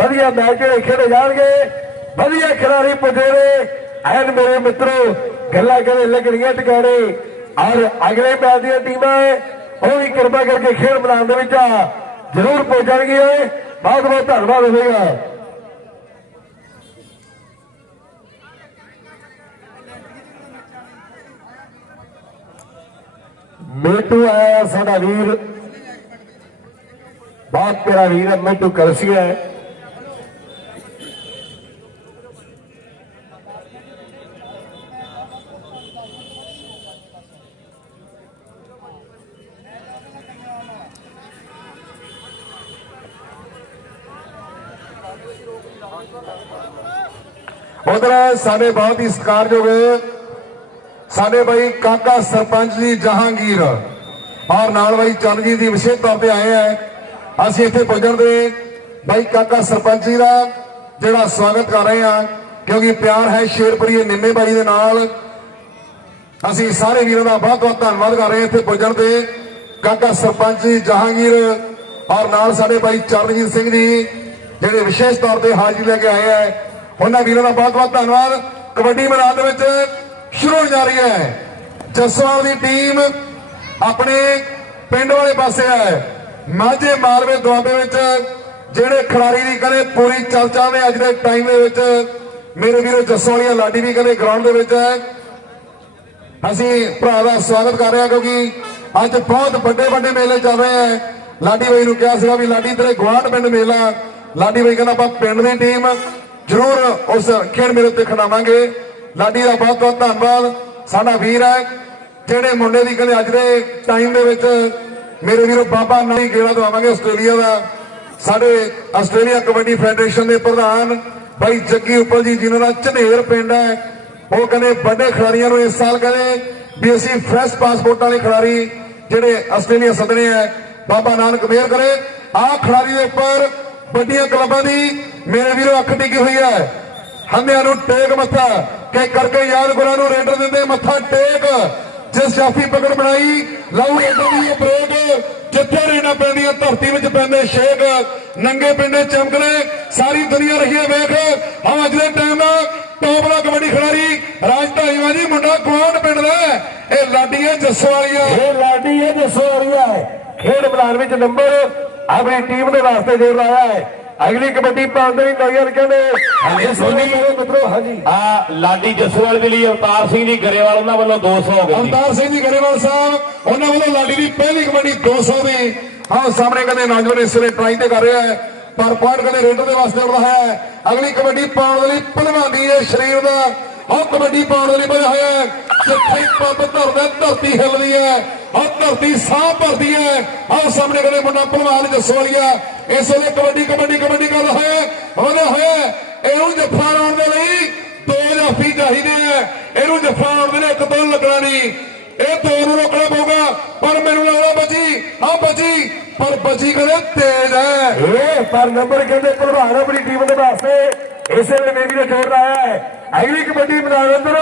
ਵਧੀਆ ਮੈਚ ਜਿਹੜੇ ਖੇਡੇ ਜਾਣਗੇ। ਵਧੀਆ ਖਿਡਾਰੀ ਪੁੱਜੇ ਨੇ। ਐਨ ਮੇਰੇ ਮਿੱਤਰੋ, ਗੱਲਾਂ ਕਦੇ ਲੱਗਣੀਆਂ ਟਿਕਾਣੇ। ਔਰ ਅਗਲੇ ਮੈਚ ਦੀਆਂ ਟੀਮਾਂ ਉਹ ਵੀ ਕਿਰਪਾ ਕਰਕੇ ਖੇਡ ਮੈਦਾਨ ਦੇ ਵਿੱਚ ਜ਼ਰੂਰ ਪਹੁੰਚਣਗੀਆਂ ਬਹੁਤ ਬਹੁਤ ਧੰਨਵਾਦ ਹੋਵੇਗਾ। ਮੇਟੂ ਆਇਆ ਸਾਡਾ ਵੀਰ। ਬਹੁਤ ਪਿਆਰਾ ਵੀਰ ਹੈ ਮੇਟੂ ਕਰਸੀ ਹੈ। ਉਧਰ ਸਾਡੇ ਬਹੁਤ ਹੀ ਸਤਿਕਾਰਯੋਗ ਸਾਡੇ ਬਾਈ ਕਾਕਾ ਸਰਪੰਚ ਜੀ ਜਹਾਂਗੀਰ ਔਰ ਨਾਲ ਬਾਈ ਚਰਨਜੀਤ ਦੀ ਵਿਸ਼ੇਸ਼ ਤੌਰ ਤੇ ਆਏ ਆ ਅਸੀਂ ਇੱਥੇ ਪੁੱਜਣ ਦੇ ਬਾਈ ਕਾਕਾ ਸਰਪੰਚ ਜੀ ਦਾ ਜਿਹੜਾ ਸਵਾਗਤ ਕਰ ਰਹੇ ਆ ਕਿਉਂਕਿ ਪਿਆਰ ਹੈ ਸ਼ੇਰਪੁਰੀਏ ਨਿੰਮੇ ਬਾਈ ਦੇ ਨਾਲ। ਅਸੀਂ ਸਾਰੇ ਵੀਰਾਂ ਦਾ ਬਹੁਤ ਬਹੁਤ ਧੰਨਵਾਦ ਕਰ ਰਹੇ ਹਾਂ ਇੱਥੇ ਪੁੱਜਣ ਤੇ ਕਾਕਾ ਸਰਪੰਚ ਜੀ ਜਹਾਂਗੀਰ ਔਰ ਨਾਲ ਸਾਡੇ ਭਾਈ ਚਰਨਜੀਤ ਸਿੰਘ ਜੀ, ਜਿਹੜੇ ਵਿਸ਼ੇਸ਼ ਤੌਰ ਤੇ ਹਾਜ਼ਰੀ ਲੈ ਕੇ ਆਏ ਆ ਉਹਨਾਂ ਵੀਰਾਂ ਦਾ ਬਹੁਤ ਬਹੁਤ ਧੰਨਵਾਦ। ਕਬੱਡੀ ਮੈਦਾਨ ਦੇ ਵਿੱਚ ਸ਼ੁਰੂ ਹੋ ਜਾ ਰਹੀ ਹੈ। ਜਸਵਾਲ ਦੀ ਟੀਮ ਆਪਣੇ ਪਿੰਡ ਵਾਲੇ ਪਾਸੇ ਹੈ। ਮਾਝੇ ਮਾਲਵੇ ਦੁਆਬੇ ਵਿੱਚ ਜਿਹੜੇ ਖਿਡਾਰੀ ਦੀ ਕਦੇ ਪੂਰੀ ਚਰਚਾ ਨੇ ਅੱਜ ਦੇ ਟਾਈਮ ਦੇ ਵਿੱਚ, ਮੇਰੇ ਵੀਰੋ ਜਸਵਾਲੀਆ ਲਾਡੀ ਵੀ ਕਦੇ ਗਰਾਊਂਡ ਦੇ ਵਿੱਚ ਹੈ। ਅਸੀਂ ਭਰਾ ਦਾ ਸਵਾਗਤ ਕਰ ਰਹੇ ਹਾਂ ਕਿਉਂਕਿ ਅੱਜ ਬਹੁਤ ਵੱਡੇ ਵੱਡੇ ਮੇਲੇ ਚੱਲ ਰਹੇ ਆ ਲਾਡੀ ਬਾਈ ਨੂੰ ਕਿਹਾ ਸੀਗਾ ਵੀ ਲਾਡੀ ਤੇਰੇ ਗਵਾਂਢ ਪਿੰਡ ਮੇਲਾ। ਲਾਡੀ ਬਾਈ ਕਹਿੰਦਾ ਆਪਾਂ ਪਿੰਡ ਦੀ ਟੀਮ ਜ਼ਰੂਰ ਉਸ ਖੇਡ ਮੇਲੇ ਤੇ ਖਿਡਾਵਾਂਗੇ। ਲਾਡੀ ਦਾ ਬਹੁਤ ਬਹੁਤ ਧੰਨਵਾਦ। ਸਾਡਾ ਵੀਰ ਹੈ, ਜਿਹੜੇ ਮੁੰਡੇ ਦੀ ਕਹਿੰਦੇ ਅੱਜ ਦੇ ਟਾਈਮ ਦੇ ਵਿੱਚ ਮੇਰੇ ਵੀਰੋ ਬਾਬਾ ਨਵੀਂ ਗੇੜਾ ਦਵਾਵਾਂਗੇ ਆਸਟ੍ਰੇਲੀਆ ਦਾ। ਸਾਡੇ ਆਸਟ੍ਰੇਲੀਆ ਕਬੱਡੀ ਫੈਡਰੇਸ਼ਨ ਦੇ ਪ੍ਰਧਾਨ ਬਾਈ ਜੱਗੀ ਉੱਪਲ ਜੀ, ਜਿਨ੍ਹਾਂ ਦਾ ਝਨੇਰ ਪਿੰਡ ਹੈ। ਉਹ ਕਹਿੰਦੇ ਵੱਡੇ ਖਿਡਾਰੀਆਂ ਨੂੰ ਇਸ ਸਾਲ ਕਹਿੰਦੇ ਵੀ ਅਸੀਂ ਫਰੈਸ਼ ਪਾਸਪੋਰਟ ਵਾਲੇ ਖਿਡਾਰੀ ਜਿਹੜੇ ਆਸਟ੍ਰੇਲੀਆ ਸੱਦਣੇ ਆ। ਬਾਬਾ ਨਾਨਕ ਮਿਹਰ ਕਰੇ। ਆਹ ਖਿਡਾਰੀ ਦੇ ਉੱਪਰ ਵੱਡੀਆਂ ਕਲੱਬਾਂ ਦੀ ਮੇਰੇ ਵੀਰੋ ਅੱਖ ਟਿਕੀ ਹੋਈ ਹੈ। ਹੰਦਿਆਂ ਨੂੰ ਟੇਕ ਮੱਥਾ ਕਿ ਕਰਕੇ ਯਾਦ ਗੁਰਾਂ ਨੂੰ ਰੇਡਰ ਦਿੰਦੇ ਮੱਥਾ ਟੇਕ। ਜਿਸ ਜਾਫੀ ਪਕੜ ਬਣਾਈ ਲਾਉ ਰੇਡਰ ਦੀ ਬ੍ਰੇਕ। ਜਿੱਥੇ ਰੇਣਾ ਪੈਂਦੀਆਂ, ਧਰਤੀ ਵਿੱਚ ਪੈਂਦੇ ਸ਼ੇਕ। ਨੰਗੇ ਪਿੰਡੇ ਚਮਕਦੇ, ਸਾਰੀ ਦੁਨੀਆ ਰਹੀ ਹੈ ਵੇਖ। ਹਾਂ ਅੱਜ ਦੇ ਟਾਈਮ ਦਾ ਟੌਪ ਕਬੱਡੀ ਖਿਡਾਰੀ ਰਾਜ ਢਾਈਵਾਂ ਜੀ ਮੁੰਡਾ ਕੌਣ ਪਿੰਡ ਦਾ ਹੈ। ਇਹ ਲਾਡੀ ਹੈ ਜੱਸਵਾਲੀਆ। ਇਹ ਲਾਡੀ ਹੈ ਜਸੋਰੀਆ ਹੈ। ਖੇਡ ਮੈਦਾਨ ਵਿੱਚ ਨੰਬਰ ਆਪਣੀ ਟੀਮ ਦੇ ਵਾਸਤੇ ਜੋੜ ਲਾਇਆ ਹੈ। ਅਗਲੀ ਕਬੱਡੀ ਪਾਉਂਦੇ ਵੀ ਨਜ਼ਰ ਕਹਿੰਦੇ ਹਾਂਜੀ ਸੋਨੀ। ਮਿੱਤਰੋ ਹਾਂਜੀ। ਆ ਲਾਡੀ ਜਸਵਾਲ ਦੇ ਲਈ ਅਵਤਾਰ ਸਿੰਘ ਜੀ ਗਰੇਵਾਲ ਉਹਨਾਂ ਵੱਲੋਂ 200 ਹੋ ਗਏ ਅਵਤਾਰ ਸਿੰਘ ਜੀ ਗਰੇਵਾਲ ਸਾਹਿਬ ਉਹਨਾਂ ਵੱਲੋਂ ਲਾਡੀ ਦੀ ਪਹਿਲੀ ਕਬੱਡੀ 200 ਦੀ। ਹਾਂ ਸਾਹਮਣੇ ਕਹਿੰਦੇ ਨੌਜਵਾਨ ਇਸ ਵੇਲੇ ਟਰਾਈ ਤੇ ਕਰ ਰਿਹਾ ਹੈ ਪਰ ਪੁਆਇੰਟ ਕਹਿੰਦੇ ਰੇਡਰ ਦੇ ਵਾਸਤੇ ਉੱਡਦਾ ਹੈ। ਅਗਲੀ ਕਬੱਡੀ ਪਾਉਣ ਦੇ ਲਈ ਭਲਵਾਨੀ ਹੈ ਸਰੀਰ ਦਾ ਉਹ ਕਬੱਡੀ ਪਾਉਣ ਦੇ ਲਈ ਬਣਿਆ ਹੋਇਆ ਹੈ। ਜਿੱਥੇ ਪੱਬ ਧਰਦਾ ਧਰਤੀ ਹਿੱਲਦੀ ਹੈ। ਉਹ ਧਰਤੀ ਸਾਹ ਭਰਦੀ ਹੈ। ਆਹ ਸਾਹਮਣੇ ਕਹਿੰਦੇ ਮੁੰਡਾ ਭਲਵਾਨ ਜਸਵਾਲੀਆ, ਇਸ ਵੇਲੇ ਕਬੱਡੀ ਕਬੱਡੀ ਕਬੱਡੀ ਕਰਦਾ ਹੋਇਆ ਉਹਦਾ ਹੋਇਆ ਇਹਨੂੰ ਜੱਫਾ ਲਾਉਣ ਦੇ ਲਈ ਦੋ ਜਾਫੀ ਚਾਹੀਦੇ ਆ ਇਹਨੂੰ ਜੱਫਾ ਲਾਉਣ ਦੇ ਲਈ ਇੱਕ ਤੋਂ ਲੱਗਣਾ ਨਹੀਂ। ਇਹ ਦੋ ਨੂੰ ਰੋਕਣਾ ਪਊਗਾ। ਪਰ ਮੈਨੂੰ ਲੱਗਦਾ ਬੱਜੀ ਆ ਬੱਜੀ ਪਰ ਬੱਜੀ ਕਦੇ ਤੇਜ਼ ਹੈ। ਇਹ ਪਰ ਨੰਬਰ ਕਹਿੰਦੇ ਭਲਵਾਨ ਆਪਣੀ ਟੀਮ ਦੇ ਵਾਸਤੇ। ਇਸੇ ਵੇਲੇ ਮੇਰੀ ਨੇ ਜੋੜ ਲਾਇਆ ਹੈ। ਅਗਲੀ ਕਬੱਡੀ ਮੈਦਾਨ ਅੰਦਰ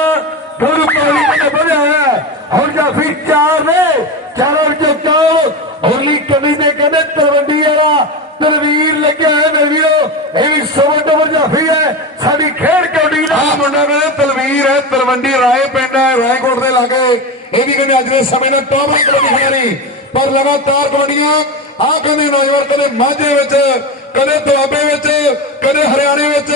ਥੋੜੀ ਪਾਣੀ ਤੇ ਵਧਿਆ ਹੈ ਹੁਣ ਜਾਫੀ ਚਾਰ ਨੇ ਚਾਰਾਂ ਵਿੱਚੋਂ ਚਾਰ ਹੋਲੀ ਕਮੀ ਦੇ ਕਹਿੰਦੇ ਤਲਵੰਡੀ ਵਾਲਾ ਤਲਵੀਰ ਲੱਗਿਆ ਹੈ ਮੇਰੇ ਵੀਰੋ ਇਹ ਵੀ ਸਵਾ ਨੰਬਰ ਜਾਫੀ ਹੈ ਸਾਡੀ ਖੇਡ ਕਬੱਡੀ ਦਾ ਆ ਮੁੰਡਾ ਕਹਿੰਦੇ ਤਲਵੀਰ ਹੈ ਤਲਵੰਡੀ ਰਾਏ ਪਿੰਡ ਹੈ ਰਾਏਕੋਟ ਦੇ ਲਾਗੇ ਇਹ ਵੀ ਕਹਿੰਦੇ ਅੱਜ ਦੇ ਸਮੇਂ ਦਾ ਟੌਪ ਦੀ ਕਬੱਡੀ ਖਿਡਾਰੀ ਪਰ ਲਗਾਤਾਰ ਕਬੱਡੀਆਂ ਆ ਕਹਿੰਦੇ ਨੌਜਵਾਨ ਕਦੇ ਮਾਝੇ ਵਿੱਚ ਕਦੇ ਦੁਆਬੇ ਵਿੱਚ ਕਦੇ ਹਰਿਆਣੇ ਵਿੱਚ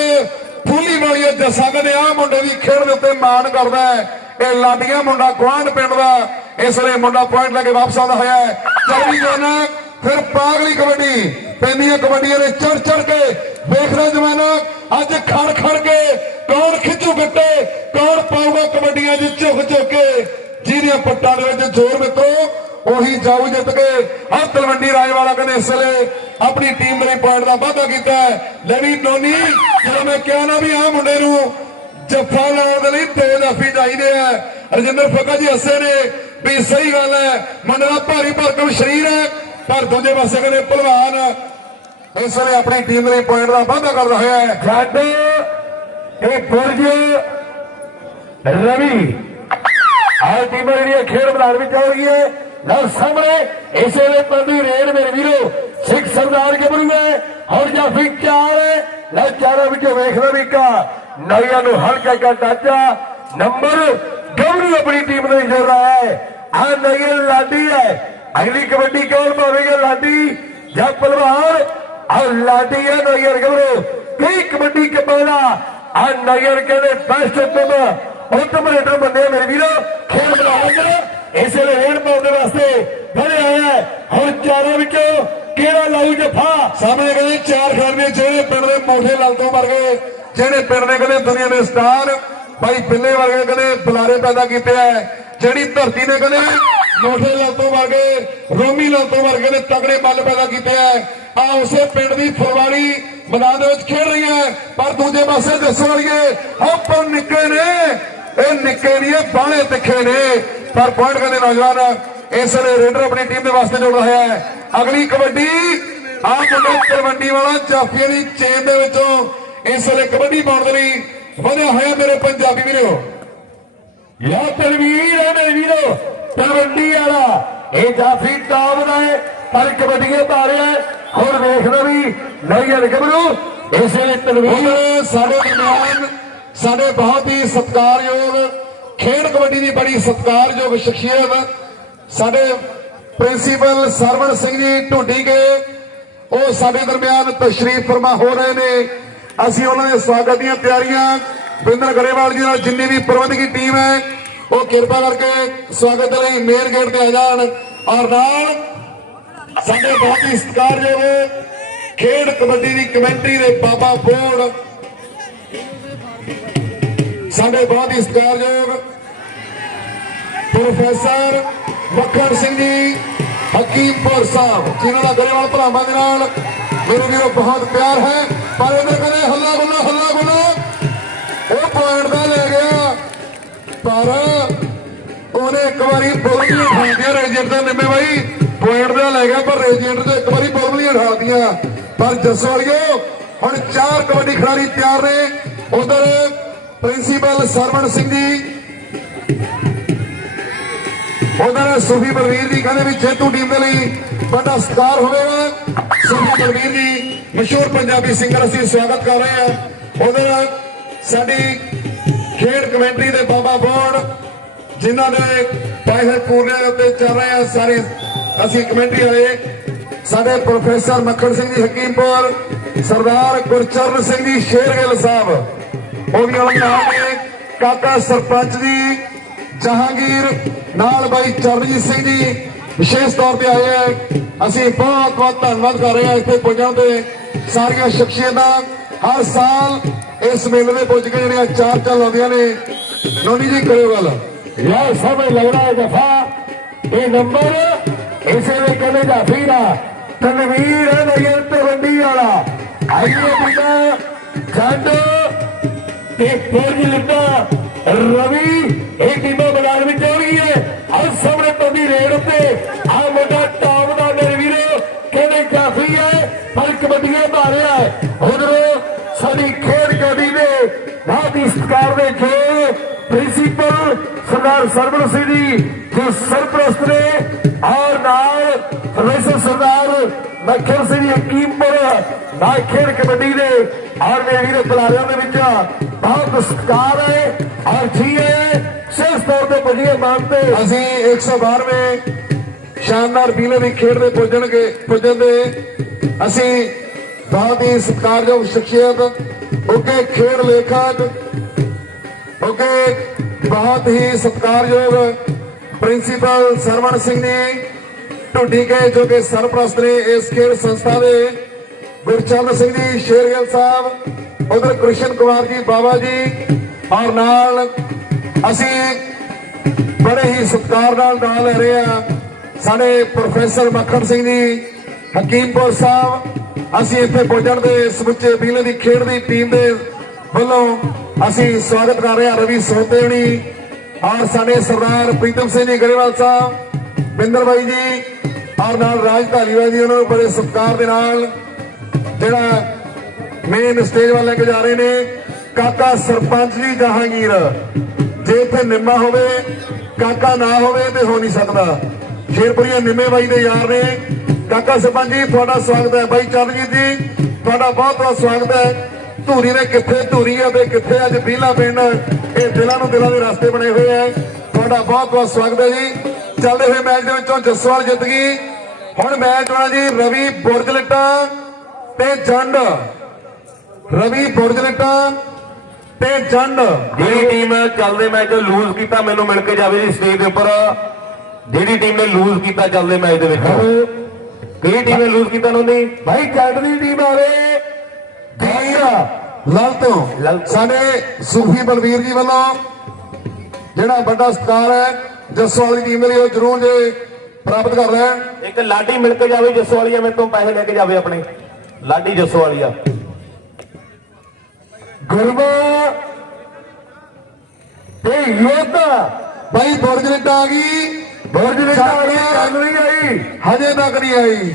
ਫੂਲੀ ਵਾਲੀ ਜੱਸਾ ਕਹਿੰਦੇ ਆ ਮੁੰਡੇ ਦੀ ਖੇਡ ਦੇ ਉੱਤੇ ਮਾਣ ਕਰਦਾ ਹੈ। ਇਹ ਲਾਡੀਆਂ ਮੁੰਡਾ ਗਵਾਂਢ ਪਿੰਡ ਦਾ, ਇਸ ਵੇਲੇ ਮੁੰਡਾ ਪੁਆਇੰਟ ਲੈ ਕੇ ਵਾਪਸ ਆਉਂਦਾ ਹੋਇਆ ਹੈ। ਚੱਲੀ ਜਾਣਾ ਫਿਰ ਪਾਗਲੀ ਕਬੱਡੀ, ਪੈਂਦੀਆਂ ਕਬੱਡੀਆਂ ਨੇ ਚੜ ਚੜ ਕੇ ਵੇਖਦਾ ਜਮਾਨਾ, ਅੱਜ ਖੜ ਖੜ ਕੇ ਕੌਣ ਖਿੱਚੂ ਗੱਟੇ, ਕੌਣ ਪਾਊਗਾ ਕਬੱਡੀਆਂ 'ਚ ਝੁਕ ਝੁਕ ਕੇ। ਜਿਹਦੀਆਂ ਪੱਟਾਂ ਦੇ ਵਿੱਚ ਜ਼ੋਰ ਮਿੱਤਰੋ ਉਹੀ ਜਾਊ ਜਿੱਤ ਕੇ ਆਹ ਤਲਵੰਡੀ ਰਾਜਵਾਲਾ ਕਹਿੰਦੇ ਇਸ ਵੇਲੇ ਆਪਣੀ ਟੀਮ ਦੇ ਲਈ ਪੁਆਇੰਟ ਦਾ ਵਾਧਾ ਕੀਤਾ ਲੈ ਵੀ ਟੋਨੀ ਜਦੋਂ ਮੈਂ ਕਿਹਾ ਨਾ ਵੀ ਆ ਮੁੰਡੇ ਨੂੰ ਜੱਫਾ ਲਾਉਣ ਦੇ ਲਈ ਦੋ ਜਾਫੀ ਚਾਹੀਦੇ ਆ। ਰਜਿੰਦਰ ਫੱਕਾ ਜੀ ਹੱਸੇ ਨੇ ਵੀ ਸਹੀ ਗੱਲ ਹੈ। ਮੁੰਡੇ ਭਾਰੀ ਭਰਕਮ ਸਰੀਰ ਹੈ, ਪਰ ਦੂਜੇ ਪਾਸੇ ਕਹਿੰਦੇ ਭਲਵਾਨ ਇਸ ਵੇਲੇ ਆਪਣੀ ਟੀਮ ਦੇ ਲਈ ਪੁਆਇੰਟ ਦਾ ਵਾਧਾ ਕਰਦਾ ਹੋਇਆ ਹੈ। ਛੱਡ ਇਹ ਬੁਰਜ ਰਵੀ, ਆਹ ਟੀਮ ਜਿਹੜੀ ਖੇਡ ਮੈਦਾਨ ਵਿੱਚ ਆ ਰਹੀ ਹੈ। ਲਓ ਸਾਹਮਣੇ ਇਸੇ ਵੇਲੇ ਪੰਦੀ ਰੇਡ ਮੇਰੇ ਵੀਰੋ, ਸਿੱਖ ਸਰਦਾਰ ਕੇ ਹੈ ਹੁਣ ਜਾਫੀ ਚਾਰ ਹੈ। ਲਓ ਚਾਰਾਂ ਵਿੱਚੋਂ ਵੇਖਦਾ ਵੀ ਕਾ ਨਵੀਆਂ ਨੂੰ ਹਲਕਾ ਕਾ ਟਾਚਾ ਨੰਬਰ ਗੱਭਰੂ ਆਪਣੀ ਟੀਮ ਦੇ ਜੋੜ ਰਹਾ ਹੈ। ਆ ਨਗਰ ਲਾਡੀ ਹੈ। ਅਗਲੀ ਕਬੱਡੀ ਕੌਣ ਪਾਵੇਗਾ ਲਾਡੀ? ਜਾਂ ਪਹਿਲਵਾਨ ਆ ਲਾਡੀ ਹੈ ਨਗਰ ਗੱਭਰੂ ਕਈ ਕਬੱਡੀ ਕਪਾਲਾ। ਆ ਨਗਰ ਕਹਿੰਦੇ ਬੈਸਟ ਟੀਮ ਉੱਤਮ ਰੇਡਰ ਬੰਦੇ ਮੇਰੇ ਵੀਰੋ। ਖੇਡ ਬਣਾਉਂਦੇ ਇਸੇ ਲਈ ਰੇਡ ਪਾਉਣ ਦੇ ਵਾਸਤੇ ਬਣੇ ਆਇਆ ਹੁਣ ਚਾਰਾਂ ਵਿੱਚੋਂ ਕਿਹੜਾ ਲਾਊ ਜਫਾ? ਸਾਹਮਣੇ ਕਹਿੰਦੇ ਚਾਰ ਖਿਡਾਰੀ ਜਿਹੜੇ ਪਿੰਡ ਦੇ ਮੋਠੇ ਲਾਲ ਤੋਂ ਵਰਗੇ ਜਿਹੜੇ ਪਿੰਡ ਦੇ ਕਹਿੰਦੇ ਦੁਨੀਆ ਦੇ ਸਟਾਰ ਭਾਈ ਬਿੱਲੇ ਵਰਗੇ ਕਹਿੰਦੇ ਬੁਲਾਰੇ ਪੈਦਾ ਕੀਤੇ ਐ ਜਿਹੜੀ ਧਰਤੀ ਨੇ ਕਹਿੰਦੇ ਮੋਠੇ ਲਾਲ ਤੋਂ ਵਰਗੇ ਰੋਮੀ ਲਾਲ ਤੋਂ ਵਰਗੇ ਨੇ ਤਗੜੇ ਬੱਲ ਪੈਦਾ ਕੀਤੇ ਐ ਆ ਉਸੇ ਪਿੰਡ ਦੀ ਫੁਲਵਾੜੀ ਮੈਦਾਨ ਦੇ ਵਿੱਚ ਖੇਡ ਰਹੀ ਹੈ। ਪਰ ਦੂਜੇ ਪਾਸੇ ਦੱਸੋ ਵਾਲੀਏ ਉਹ ਪਰ ਨਿੱਕੇ ਨੇ, ਇਹ ਨਿੱਕੇ ਨਹੀਂ ਇਹ ਤਿੱਖੇ ਨੇ। ਪਰ ਪੁਆਇੰਟ ਕਹਿੰਦੇ ਨੌਜਵਾਨ ਇਸ ਵੇਲੇ ਰੇਡਰ ਆਪਣੀ ਟੀਮ ਦੇ ਵਾਸਤੇ ਜੁੜ ਰਿਹਾ ਹੈ ਅਗਲੀ ਕਬੱਡੀ ਆ ਮੁੰਡਾ ਤਲਵੰਡੀ ਵਾਲਾ ਜਾਫੀਆਂ ਦੀ ਚੇਨ ਦੇ ਵਿੱਚੋਂ ਇਸ ਵੇਲੇ ਕਬੱਡੀ ਪਾਉਣ ਦੇ ਲਈ ਵਧਿਆ ਹੋਇਆ ਮੇਰੇ ਪੰਜਾਬੀ ਵੀਰੋ। ਯਾ ਤਲਵੀਰ ਹੈ ਮੇਰੇ ਵੀਰੋ ਤਲਵੰਡੀ ਵਾਲਾ। ਇਹ ਜਾਫੀ ਟਾਪ ਦਾ ਹੈ, ਪਰ ਕਬੱਡੀਆਂ ਪਾ ਰਿਹਾ ਹੈ। ਹੁਣ ਵੇਖਦਾ ਵੀ ਨਗਰ ਗੱਭਰੂ। ਇਸੇ ਲਈ ਤਲਵੀਰ। ਹੁਣ ਸਾਡੇ ਦਰਮਿਆਨ ਸਾਡੇ ਬਹੁਤ ਹੀ ਸਤਿਕਾਰਯੋਗ ਖੇਡ ਕਬੱਡੀ ਦੀ ਬੜੀ ਸਤਿਕਾਰਯੋਗ ਸ਼ਖਸੀਅਤ ਸਾਡੇ ਪ੍ਰਿੰਸੀਪਲ ਸਰਵਣ ਸਿੰਘ ਜੀ ਢੁੱਡੀ ਗਏ ਉਹ ਸਾਡੇ ਦਰਮਿਆਨ ਤਸ਼ਰੀਫ ਫਰਮਾ ਹੋ ਰਹੇ ਨੇ। ਅਸੀਂ ਉਹਨਾਂ ਦੇ ਸਵਾਗਤ ਦੀਆਂ ਤਿਆਰੀਆਂ, ਬਿੰਦਰ ਗਰੇਵਾਲ ਜੀ ਨਾਲ ਜਿੰਨੀ ਵੀ ਪ੍ਰਬੰਧਕੀ ਟੀਮ ਹੈ, ਉਹ ਕਿਰਪਾ ਕਰਕੇ ਸਵਾਗਤ ਦੇ ਲਈ ਮੇਨ ਗੇਟ ਤੇ ਆ ਜਾਣ। ਔਰ ਨਾਲ ਸਾਡੇ ਬਹੁਤ ਹੀ ਸਤਿਕਾਰਯੋਗ ਖੇਡ ਕਬੱਡੀ ਦੀ ਕਮੈਂਟਰੀ ਦੇ ਬਾਬਾ ਬੋੜ ਸਾਡੇ ਬਹੁਤ ਹੀ ਸਤਿਕਾਰਯੋਗ ਪ੍ਰੋਫੈਸਰ ਮੱਖਣ ਸਿੰਘ ਜੀ, ਹਕੀਮਪੁਰ ਸਾਹਿਬ। ਜਿਨ੍ਹਾਂ ਦਾ ਗਰੇਵਾਲ ਭਰਾਵਾਂ ਦੇ ਨਾਲ ਮੇਰੇ ਵੀਰੋ ਬਹੁਤ ਪਿਆਰ ਹੈ। ਪਰ ਇਹਦੇ ਕਦੇ ਹੱਲਾ ਗੁੱਲਾ ਹੱਲਾ ਗੁੱਲਾ। ਉਹ ਪੁਆਇੰਟ ਦਾ ਲੈ ਗਿਆ। ਪਰ ਉਹਨੇ ਇੱਕ ਵਾਰੀ ਬੋਲੀਆਂ ਠਾਉਂਦੀਆਂ ਰੇਜੈਂਟ ਦਾ ਨਿੰਮੇ ਬਾਈ ਪੁਆਇੰਟ ਦਾ ਲੈ ਗਿਆ, ਪਰ ਰੇਜੈਂਟ ਤੇ ਇੱਕ ਵਾਰੀ ਬੋਲੀਆਂ ਠਾਲਦੀਆਂ ਪਰ ਜੱਸੋ ਵਾਲਿਓ ਹੁਣ ਚਾਰ ਕਬੱਡੀ ਖਿਡਾਰੀ ਤਿਆਰ ਨੇ। ਉਧਰ ਪ੍ਰਿੰਸੀਪਲ ਸਰਵਣ ਸਿੰਘ ਜੀ। ਉਧਰ ਸੁਖੀ ਬਲਵੀਰ ਜੀ ਕਹਿੰਦੇ ਵੀ ਜੇਤੂ ਟੀਮ ਦੇ ਲਈ ਵੱਡਾ ਸਤਿਕਾਰ ਹੋਵੇਗਾ ਸੁਖੀ ਬਲਵੀਰ ਜੀ, ਮਸ਼ਹੂਰ ਪੰਜਾਬੀ ਸਿੰਗਰ ਅਸੀਂ ਸਵਾਗਤ ਕਰ ਰਹੇ ਹਾਂ। ਉਧਰ ਸਾਡੀ ਖੇਡ ਕਮੈਂਟਰੀ ਦੇ ਬਾਬਾ ਬੋੜ, ਜਿਨ੍ਹਾਂ ਦੇ ਪੈਸੇ ਪੂਰਨੇ ਉੱਤੇ ਚੱਲ ਰਹੇ ਆ ਸਾਰੇ ਅਸੀਂ ਕਮੇਟੀ ਵਾਲੇ। ਸਾਡੇ ਪ੍ਰੋਫੈਸਰ ਮੱਖਣ ਸਿੰਘ ਜੀ, ਹਕੀਮਪੁਰ, ਸਰਦਾਰ ਗੁਰਚਰਨ ਸਿੰਘ ਜੀ, ਸ਼ੇਰਗਿੱਲ ਸਾਹਿਬ। ਉਹ ਵੀ ਉਹਨਾਂ ਨਾਲ ਕਾਕਾ ਸਰਪੰਚ ਜੀ, ਜਹਾਂਗੀਰ, ਨਾਲ ਬਾਈ ਚਰਨਜੀਤ ਸਿੰਘ ਜੀ, ਵਿਸ਼ੇਸ਼ ਤੌਰ ਤੇ ਆਏ ਹੈ ਅਸੀਂ ਬਹੁਤ ਬਹੁਤ ਧੰਨਵਾਦ ਕਰ ਰਹੇ ਹਾਂ ਇੱਥੇ ਪੁੱਜਣ ਤੇ ਸਾਰੀਆਂ ਸ਼ਖਸੀਅਤਾਂ ਹਰ ਸਾਲ ਇਸ ਮੇਲੇ ਦੇ ਪੁੱਜ ਕੇ ਜਿਹੜੀਆਂ ਚਾਰ ਚਾਰ ਲਾਉਂਦੀਆਂ ਨੇ। ਨੋਨੀ ਜੀ, ਕਰਿਓ ਗੱਲ। ਯਾ ਸਮਝ ਲੱਗਣਾ ਰਿਹਾ ਹੈ ਜਫਾ। ਇਹ ਨੰਬਰ ਇਸੇ ਲਈ ਕਹਿੰਦੇ ਜਾਫੀ ਦਾ ਤਨਵੀਰ ਹੈ ਨਗਰ ਤਲਵੰਡੀ ਵਾਲਾ। ਆਈਏ ਬਿਨਾ ਛੱਡ। ਤੇ ਪੁਰਜ ਲਿੱਤਾ ਰਵੀ, ਇਹ ਟੀਮਾਂ ਮੈਦਾਨ ਵਿੱਚ ਹੋ ਹਰ ਸਾਹਮਣੇ ਪੰਦੀ ਰੇਡ ਉੱਤੇ। ਆ ਮੁੰਡਾ ਟੌਪ ਦਾ ਮੇਰੇ ਵੀਰੋ ਕਹਿੰਦੇ ਕਾਫੀ ਹੈ? ਪਰ ਕਬੱਡੀਆਂ ਪਾ ਹੈ। ਉਧਰੋਂ ਸਾਡੀ ਖੇਡ ਕਬੱਡੀ ਦੇ ਬਹੁਤ ਹੀ ਦੇ ਜੋ ਪ੍ਰਿੰਸੀਪਲ ਸਰਦਾਰ ਸਰਵਣ ਸਿੰਘ ਜੀ, ਜੋ ਸਰਪ੍ਰਸਤ ਨੇ, ਔਰ ਨਾਲ ਪ੍ਰੋਫੈਸਰ ਸਰਦਾਰ, ਮੱਖਣ ਸਿੰਘ ਹਕੀਮਪੁਰ ਨਾਲ ਖੇਡ ਕਬੱਡੀ ਦੇ ਔਰ ਮੇਰੇ ਵੀਰੋ ਬੁਲਾਰਿਆਂ ਦੇ ਵਿੱਚ ਬਹੁਤ ਸਤਿਕਾਰ ਹੈ ਔਰ ਜੀ ਹੈ ਤੌਰ ਤੇ। ਪੁੱਜੀਏ ਮੰਨਦੇ ਅਸੀਂ 112ਵੇਂ ਸ਼ਾਨਦਾਰ ਪੀਲੇ ਦੀ ਖੇਡ ਦੇ ਪੁੱਜਣਗੇ ਪੁੱਜਣ ਦੇ ਅਸੀਂ ਬਹੁਤ ਹੀ ਸਤਿਕਾਰਯੋਗ ਸ਼ਖਸੀਅਤ ਉੱਗੇ ਖੇਡ ਲੇਖਕ ਉੱਗੇ ਬਹੁਤ ਹੀ ਸਤਿਕਾਰਯੋਗ ਪ੍ਰਿੰਸੀਪਲ ਸਰਵਣ ਸਿੰਘ ਜੀ ਢੁੱਡੀ ਕੇ ਜੋ ਕਿ ਸਰਪ੍ਰਸਤ ਨੇ ਇਸ ਖੇਡ ਸੰਸਥਾ ਦੇ ਗੁਰਚੰਦ ਸਿੰਘ ਜੀ, ਸ਼ੇਰਗਿੱਲ ਸਾਹਿਬ, ਉਧਰ ਕ੍ਰਿਸ਼ਨ ਕੁਮਾਰ ਜੀ, ਬਾਬਾ ਜੀ, ਔਰ ਨਾਲ ਅਸੀਂ ਬੜੇ ਹੀ ਸਤਿਕਾਰ ਨਾਲ ਨਾਲ ਲੈ ਰਹੇ ਆ ਸਾਡੇ ਪ੍ਰੋਫੈਸਰ ਮੱਖਣ ਸਿੰਘ ਜੀ, ਹਕੀਮਪੁਰ ਸਾਹਿਬ, ਅਸੀਂ ਇੱਥੇ ਪਹੁੰਚਣ ਦੇ ਸਮੁੱਚੇ ਬੀਲੇ ਦੀ, ਖੇਡ ਦੀ ਟੀਮ ਦੇ ਵੱਲੋਂ ਅਸੀਂ ਸਵਾਗਤ ਕਰ ਰਹੇ ਹਾਂ, ਰਵੀ ਸੋਤੇ ਔਰ ਸਾਡੇ ਸਰਦਾਰ ਪ੍ਰੀਤਮ ਸਿੰਘ ਜੀ ਗਰੇਵਾਲ ਸਾਹਿਬ। ਬਿੰਦਰ ਬਾਈ ਜੀ ਔਰ ਨਾਲ ਰਾਜ ਧਾਲੀਵਾਲ ਜੀ ਉਹਨਾਂ ਨੂੰ ਬੜੇ ਸਤਿਕਾਰ ਦੇ ਨਾਲ ਜਿਹੜਾ ਮੇਨ ਸਟੇਜ ਵੱਲ ਲੈ ਕੇ ਜਾ ਰਹੇ ਨੇ। ਕਾਕਾ ਸਰਪੰਚ ਜੀ ਜਹਾਂਗੀਰ, ਜੇ ਇੱਥੇ ਨਿੰਮਾ ਹੋਵੇ, ਕਾਕਾ ਨਾ ਹੋਵੇ ਤੇ ਹੋ ਨਹੀਂ ਸਕਦਾ। ਸ਼ੇਰਪੁਰੀਆ ਨਿੰਮੇ ਬਾਈ ਦੇ ਯਾਰ ਨੇ। ਕਾਕਾ ਸਰਪੰਚ ਜੀ, ਤੁਹਾਡਾ ਸਵਾਗਤ ਹੈ। ਬਾਈ ਚਰਨਜੀਤ ਜੀ, ਤੁਹਾਡਾ ਬਹੁਤ ਬਹੁਤ ਸਵਾਗਤ ਹੈ। ਧੂਰੀ ਨੇ ਕਿੱਥੇ ਧੂਰੀ ਹੈ ਤੇ ਕਿੱਥੇ ਅੱਜ ਬੀਲਾ ਪਿੰਡ? ਇਹ ਦਿਲਾਂ ਨੂੰ ਦਿਲਾਂ ਦੇ ਰਸਤੇ ਬਣੇ ਹੋਏ ਹੈ ਤੁਹਾਡਾ ਬਹੁਤ ਬਹੁਤ ਸਵਾਗਤ ਹੈ ਜੀ। ਚੱਲਦੇ ਹੋਏ ਮੈਚ ਦੇ ਵਿੱਚੋਂ ਜਸਵਾਲ ਜਿੱਤ ਗਈ। ਹੁਣ ਮੈਚ ਹੋਣਾ ਜੀ ਰਵੀ ਬੁਰਜਲਟਾ ਤੇ ਜੰਡ। ਰਵੀ ਬੁਰਜਲਟਾ ਤੇ ਜੰਡ। ਜਿਹੜੀ ਟੀਮ ਚੱਲਦੇ ਮੈਚ ਲੂਜ਼ ਕੀਤਾ ਮੈਨੂੰ ਮਿਲ ਕੇ ਜਾਵੇ ਜੀ ਸਟੇਜ ਦੇ ਉੱਪਰ। ਜਿਹੜੀ ਟੀਮ ਨੇ ਲੂਜ਼ ਕੀਤਾ ਚੱਲਦੇ ਮੈਚ ਦੇ ਵਿੱਚ। ਕਿਹੜੀ ਟੀਮ ਨੇ ਲੂਜ਼ ਕੀਤਾ ਨੋਨੀ? ਭਾਈ ਜੰਡ ਦੀ ਟੀਮ ਆਵੇ ਲਲ ਤੋਂ। ਸਾਡੇ ਸੂਫੀ ਬਲਵੀਰ ਜੀ ਵੱਲੋਂ ਜਿਹੜਾ ਵੱਡਾ ਸਤਿਕਾਰ ਹੈ ਜੱਸੋ ਵਾਲੀ ਟੀਮ ਦੇ ਲਈ ਉਹ ਜ਼ਰੂਰ ਜੇ ਪ੍ਰਾਪਤ ਕਰ ਲੈਣ ਇੱਕ ਲਾਡੀ ਮਿਲ ਕੇ ਜਾਵੇ ਜੱਸੋ ਵਾਲੀਆ ਮੇਰੇ ਤੋਂ ਪੈਸੇ ਲੈ ਕੇ ਜਾਵੇ ਆਪਣੇ। ਲਾਡੀ ਜੱਸੋ ਵਾਲੀਆ ਗੁਰਮਾ ਤੇ ਯੋਧਾ ਭਾਈ ਬੁਰਜਲਟਾ ਆ ਗਈ। ਬੁਰਜਲਟਾ ਆ ਗਈ ਕੰਗ ਨਹੀਂ ਆਈ। ਹਜੇ ਤੱਕ ਨਹੀਂ ਆਈ।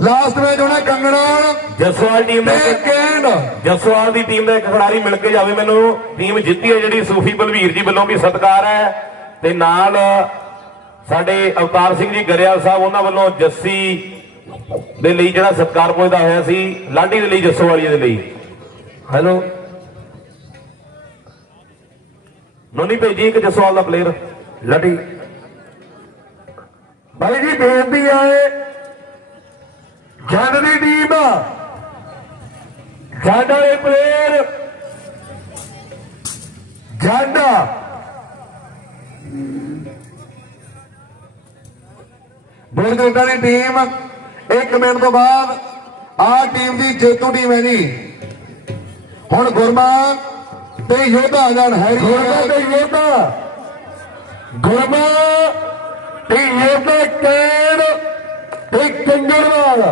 ਲਾਸਟ ਮੈਚ ਹੋਣਾ ਕੰਗਣਾ। ਜੱਸੋਵਾਲ ਟੀਮ ਨੇ ਕੈਂਡ ਜਸਵਾਲ ਦੀ ਟੀਮ ਦਾ ਇੱਕ ਖਿਡਾਰੀ ਮਿਲ ਕੇ ਜਾਵੇ ਮੈਨੂੰ। ਟੀਮ ਜਿੱਤੀ ਹੈ ਜਿਹੜੀ ਸੂਫੀ ਬਲਵੀਰ ਜੀ ਵੱਲੋਂ ਵੀ ਸਤਿਕਾਰ ਹੈ। ਤੇ ਨਾਲ ਸਾਡੇ ਅਵਤਾਰ ਸਿੰਘ ਜੀ ਗਰੇਵਾਲ ਸਾਹਿਬ ਉਹਨਾਂ ਵੱਲੋਂ ਜੱਸੀ ਦੇ ਲਈ ਜਿਹੜਾ ਸਤਿਕਾਰ ਪੁੱਜਦਾ ਹੋਇਆ ਸੀ ਲਾਡੀ ਦੇ ਲਈ ਜੱਸੋਵਾਲੀਏ ਦੇ ਲਈ। ਹੈਲੋ ਨੋਨੀ ਭੇਜੀ ਇੱਕ ਜੱਸੋਵਾਲ ਦਾ ਪਲੇਅਰ ਲਾਡੀ। ਭਾਈ ਜੀ ਬੇਨਤੀ ਹੈ ਜੰਡ ਦੀ ਟੀਮ। ਜੰਡ ਵਾਲੇ ਪਲੇਅਰ ਜੰਡ ਬੁਰਜਲਟਾ ਦੀ ਟੀਮ 1 ਮਿੰਟ ਤੋਂ ਬਾਅਦ ਆਹ ਟੀਮ ਦੀ ਜੇਤੂ ਟੀਮ ਹੈ ਜੀ। ਹੁਣ ਗੁਰਮਾ ਤੇ ਯੋਧਾ ਆ ਜਾਣ ਹੈਰੀ ਗੁਰਮਾ ਤੇ ਯੋਧਾ। ਗੁਰਮਾ ਤੇ ਯੋਧਾ ਕੈਨ ਤੇ ਕੰਗੜਵਾਲ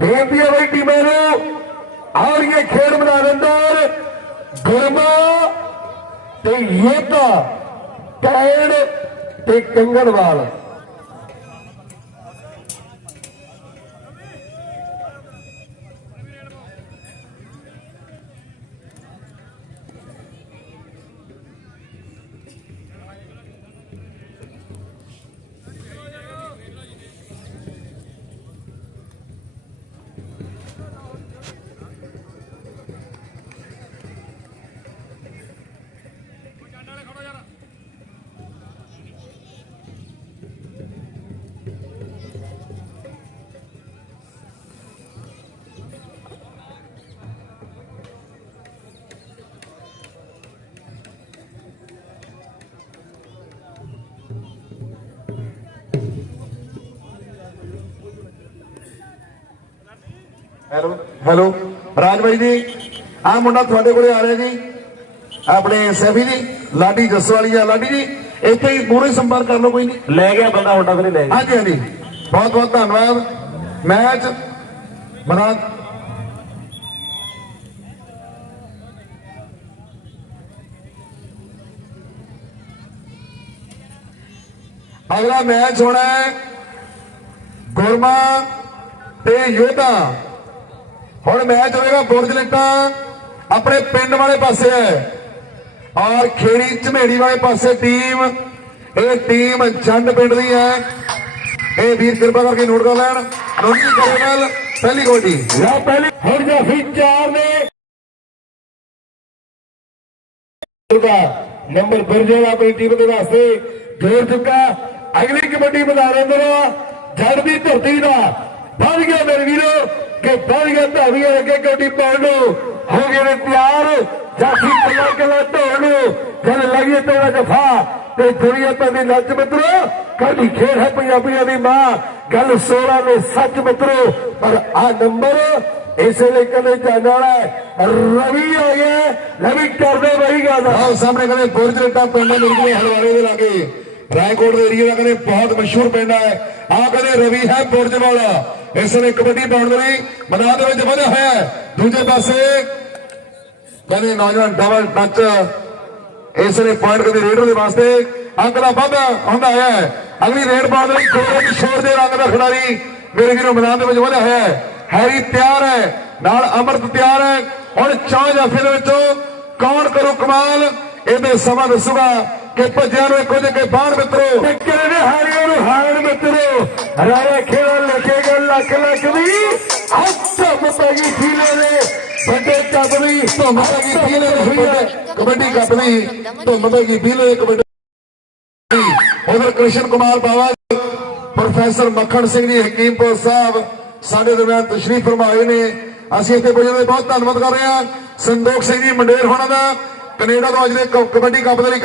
ਬੇਨਤੀ ਹੈ ਬਈ ਟੀਮਾਂ ਨੂੰ ਆਉਣ ਇਹ ਖੇਡ ਮੈਦਾਨ ਅੰਦਰ ਗੁਰਮਾ ਤੇ ਯੋਧਾ ਕੈਨ ਤੇ ਕੰਗੜਵਾਲ ਹੈਲੋ ਹੈਲੋ ਰਾਜ ਬਾਈ ਜੀ ਆਹ ਮੁੰਡਾ ਤੁਹਾਡੇ ਕੋਲੇ ਆ ਰਿਹਾ ਜੀ। ਆਪਣੇ ਸੈਫੀ ਜੀ ਲਾਡੀ ਜਸਵਾਲੀ ਆ। ਲਾਡੀ ਜੀ ਇੱਥੇ ਹੀ ਪੂਰੇ ਸੰਪਰਕ ਕਰ ਲਓ ਕੋਈ ਨਹੀਂ। ਲੈ ਗਿਆ ਬੰਦਾ ਤੱਕ ਨਹੀਂ ਲੈ ਗਿਆ। ਹਾਂਜੀ ਹਾਂਜੀ। ਬਹੁਤ ਬਹੁਤ ਧੰਨਵਾਦ ਮੈਚ ਬਣਾ ਅਗਲਾ ਮੈਚ ਹੋਣਾ ਹੈ ਗੁਰਮਾ ਤੇ ਯੋਧਾ। ਹੁਣ ਮੈਚ ਹੋਵੇਗਾ ਬੁਰਜਲਟਾ ਆਪਣੇ ਪਿੰਡ ਵਾਲੇ ਪਾਸੇ ਹੈ। ਔਰ ਖੇੜੀ ਝਮੇੜੀ ਵਾਲੇ ਪਾਸੇ ਟੀਮ। ਇਹ ਟੀਮ ਜੰਡ ਪਿੰਡ ਦੀ ਹੈ। ਇਹ ਵੀਰ ਕਿਰਪਾ ਕਰਕੇ ਨੋਟ ਕਰ ਲੈਣ। ਨੋਟੀ ਕਰੇਵਾਲ ਪਹਿਲੀ ਗੋਡੀ ਲਓ ਪਹਿਲੀ ਹੁਣ ਜਾਫੀ ਚਾਰ ਨੇ ਦਾ ਨੰਬਰ ਬਰਜੇ ਆਪਣੀ ਟੀਮ ਦੇ ਵਾਸਤੇ ਜੋੜ ਚੁੱਕਾ। ਅਗਲੀ ਕਬੱਡੀ ਮੈਦਾਨ ਅੰਦਰ ਜੜ ਦੀ ਧਰਤੀ ਦਾ ਵੱਧ ਗਿਆ ਮੇਰੇ ਵੀਰੋ। ਕਿ ਵੱਧ ਧਾਵੀਆਂ ਅੱਗੇ ਕਬੱਡੀ ਪਾਉਣ ਨੂੰ ਹੋ ਗਏ ਨੇ ਤਿਆਰ। ਜਾਫੀ ਕੱਲਾ ਕੱਲਾ ਢੋਣ ਨੂੰ ਜਦ ਲੱਗੀ ਤੇਰਾ ਜਫਾ। ਤੇ ਦੁਨੀਆ ਤੋਂ ਦੀ ਲੱਜ ਮਿੱਤਰੋ ਕਦੀ ਖੇਡ ਹੈ ਪੰਜਾਬੀਆਂ ਦੀ ਮਾਂ? ਗੱਲ 16 ਨੇ ਸੱਚ ਮਿੱਤਰੋ, ਪਰ ਆ ਨੰਬਰ ਇਸੇ ਲਈ ਕਦੇ ਜਾਣ ਵਾਲਾ ਰਵੀ ਆ ਗਿਆ, ਰਵੀ ਕਰਦੇ ਬਈ ਗੱਲ ਆਓ ਸਾਹਮਣੇ ਕਰੇ ਬੁਰਜਲਟਾ ਪਿੰਡ ਨਿਕਲੇ ਹਲਵਾਰੇ ਦੇ ਲਾਗੇ। ਰਾਏਕੋਟ ਦੇ ਏਰੀਆ ਦਾ ਕਹਿੰਦੇ ਬਹੁਤ ਮਸ਼ਹੂਰ ਪਿੰਡ ਹੈ ਆ ਕਹਿੰਦੇ ਰਵੀ ਹੈ ਪੁਰਜ ਇਸ ਨੇ ਕਬੱਡੀ ਪਾਉਣ ਦੇ ਲਈ ਮੈਦਾਨ ਦੇ ਵਿੱਚ ਵਧਿਆ ਹੋਇਆ ਹੈ ਦੂਜੇ ਪਾਸੇ ਕਹਿੰਦੇ ਨੌਜਵਾਨ ਡਬਲ ਟੱਚ ਇਸ ਨੇ ਪੁਆਇੰਟ ਕਦੇ ਰੇਡਰ ਦੇ ਵਾਸਤੇ ਅੰਕ ਵਾਧਾ ਹੁੰਦਾ ਹੈ ਅਗਲੀ ਰੇਡ ਪਾਉਣ ਦੇ ਲਈ ਕੋਲ ਕਿਸ਼ੋਰ ਦੇ ਰੰਗ ਦਾ ਖਿਡਾਰੀ ਮੇਰੇ ਵੀਰੋ ਮੈਦਾਨ ਦੇ ਵਿੱਚ ਵਧਿਆ ਹੋਇਆ ਹੈ ਹੈਰੀ ਤਿਆਰ ਹੈ ਨਾਲ ਅਮਰਤ ਤਿਆਰ ਹੈ ਹੁਣ ਚਾਹ ਜਾਫੇ ਦੇ ਵਿੱਚੋਂ ਕੌਣ ਕਰੂ ਕਮਾਲ ਇਹਦੇ ਸਮਾਂ ਦੱਸੂਗਾ ਕਿ ਭੱਜਿਆ ਨੂੰ ਇੱਕੋ ਜਿਹੇ ਬਾਹਰ ਮਿੱਤਰੋ। ਟੱਕਰ ਨੇ ਹਾਰਿਓ ਨੂੰ ਹਾਰਨ ਮਿੱਤਰੋ। ਰਾਇਆ ਖੇੜਾ ਲਿਖੇਗਾ ਲੱਖ ਲੱਖ ਦੀ। ਹੱਥ ਮਤਗੀ ਫੀਲੇ ਦੇ ਵੱਡੇ ਕੱਪ ਦੀ ਧੁੰਮ ਦੇ ਹੋਈ ਹੈ ਕਬੱਡੀ ਕੱਪ ਦੀ ਧੁੰਮ ਦੇ ਕਬੱਡੀ। ਉਧਰ ਕ੍ਰਿਸ਼ਨ ਕੁਮਾਰ ਬਾਵਾ ਪ੍ਰੋਫੈਸਰ ਮੱਖਣ ਸਿੰਘ ਜੀ ਹਕੀਮਪੁਰ ਸਾਹਿਬ ਸਾਡੇ ਦਰਮਿਆਨ ਤਸ਼ਰੀਫ ਫਰਮਾਏ ਨੇ। ਅਸੀਂ ਇੱਥੇ ਪੁੱਜਣ ਦੇ ਬਹੁਤ ਧੰਨਵਾਦ ਕਰ ਰਹੇ ਹਾਂ। ਸੰਦੋਖ ਸਿੰਘ ਜੀ ਮੰਡੇਰ ਹੋਣਾ ਦਾ ਕੈਨੇਡਾ ਤੋਂ ਅੱਜ ਦੇ ਕਬੱਡੀ ਕੱਪ ਦੇ ਲਈ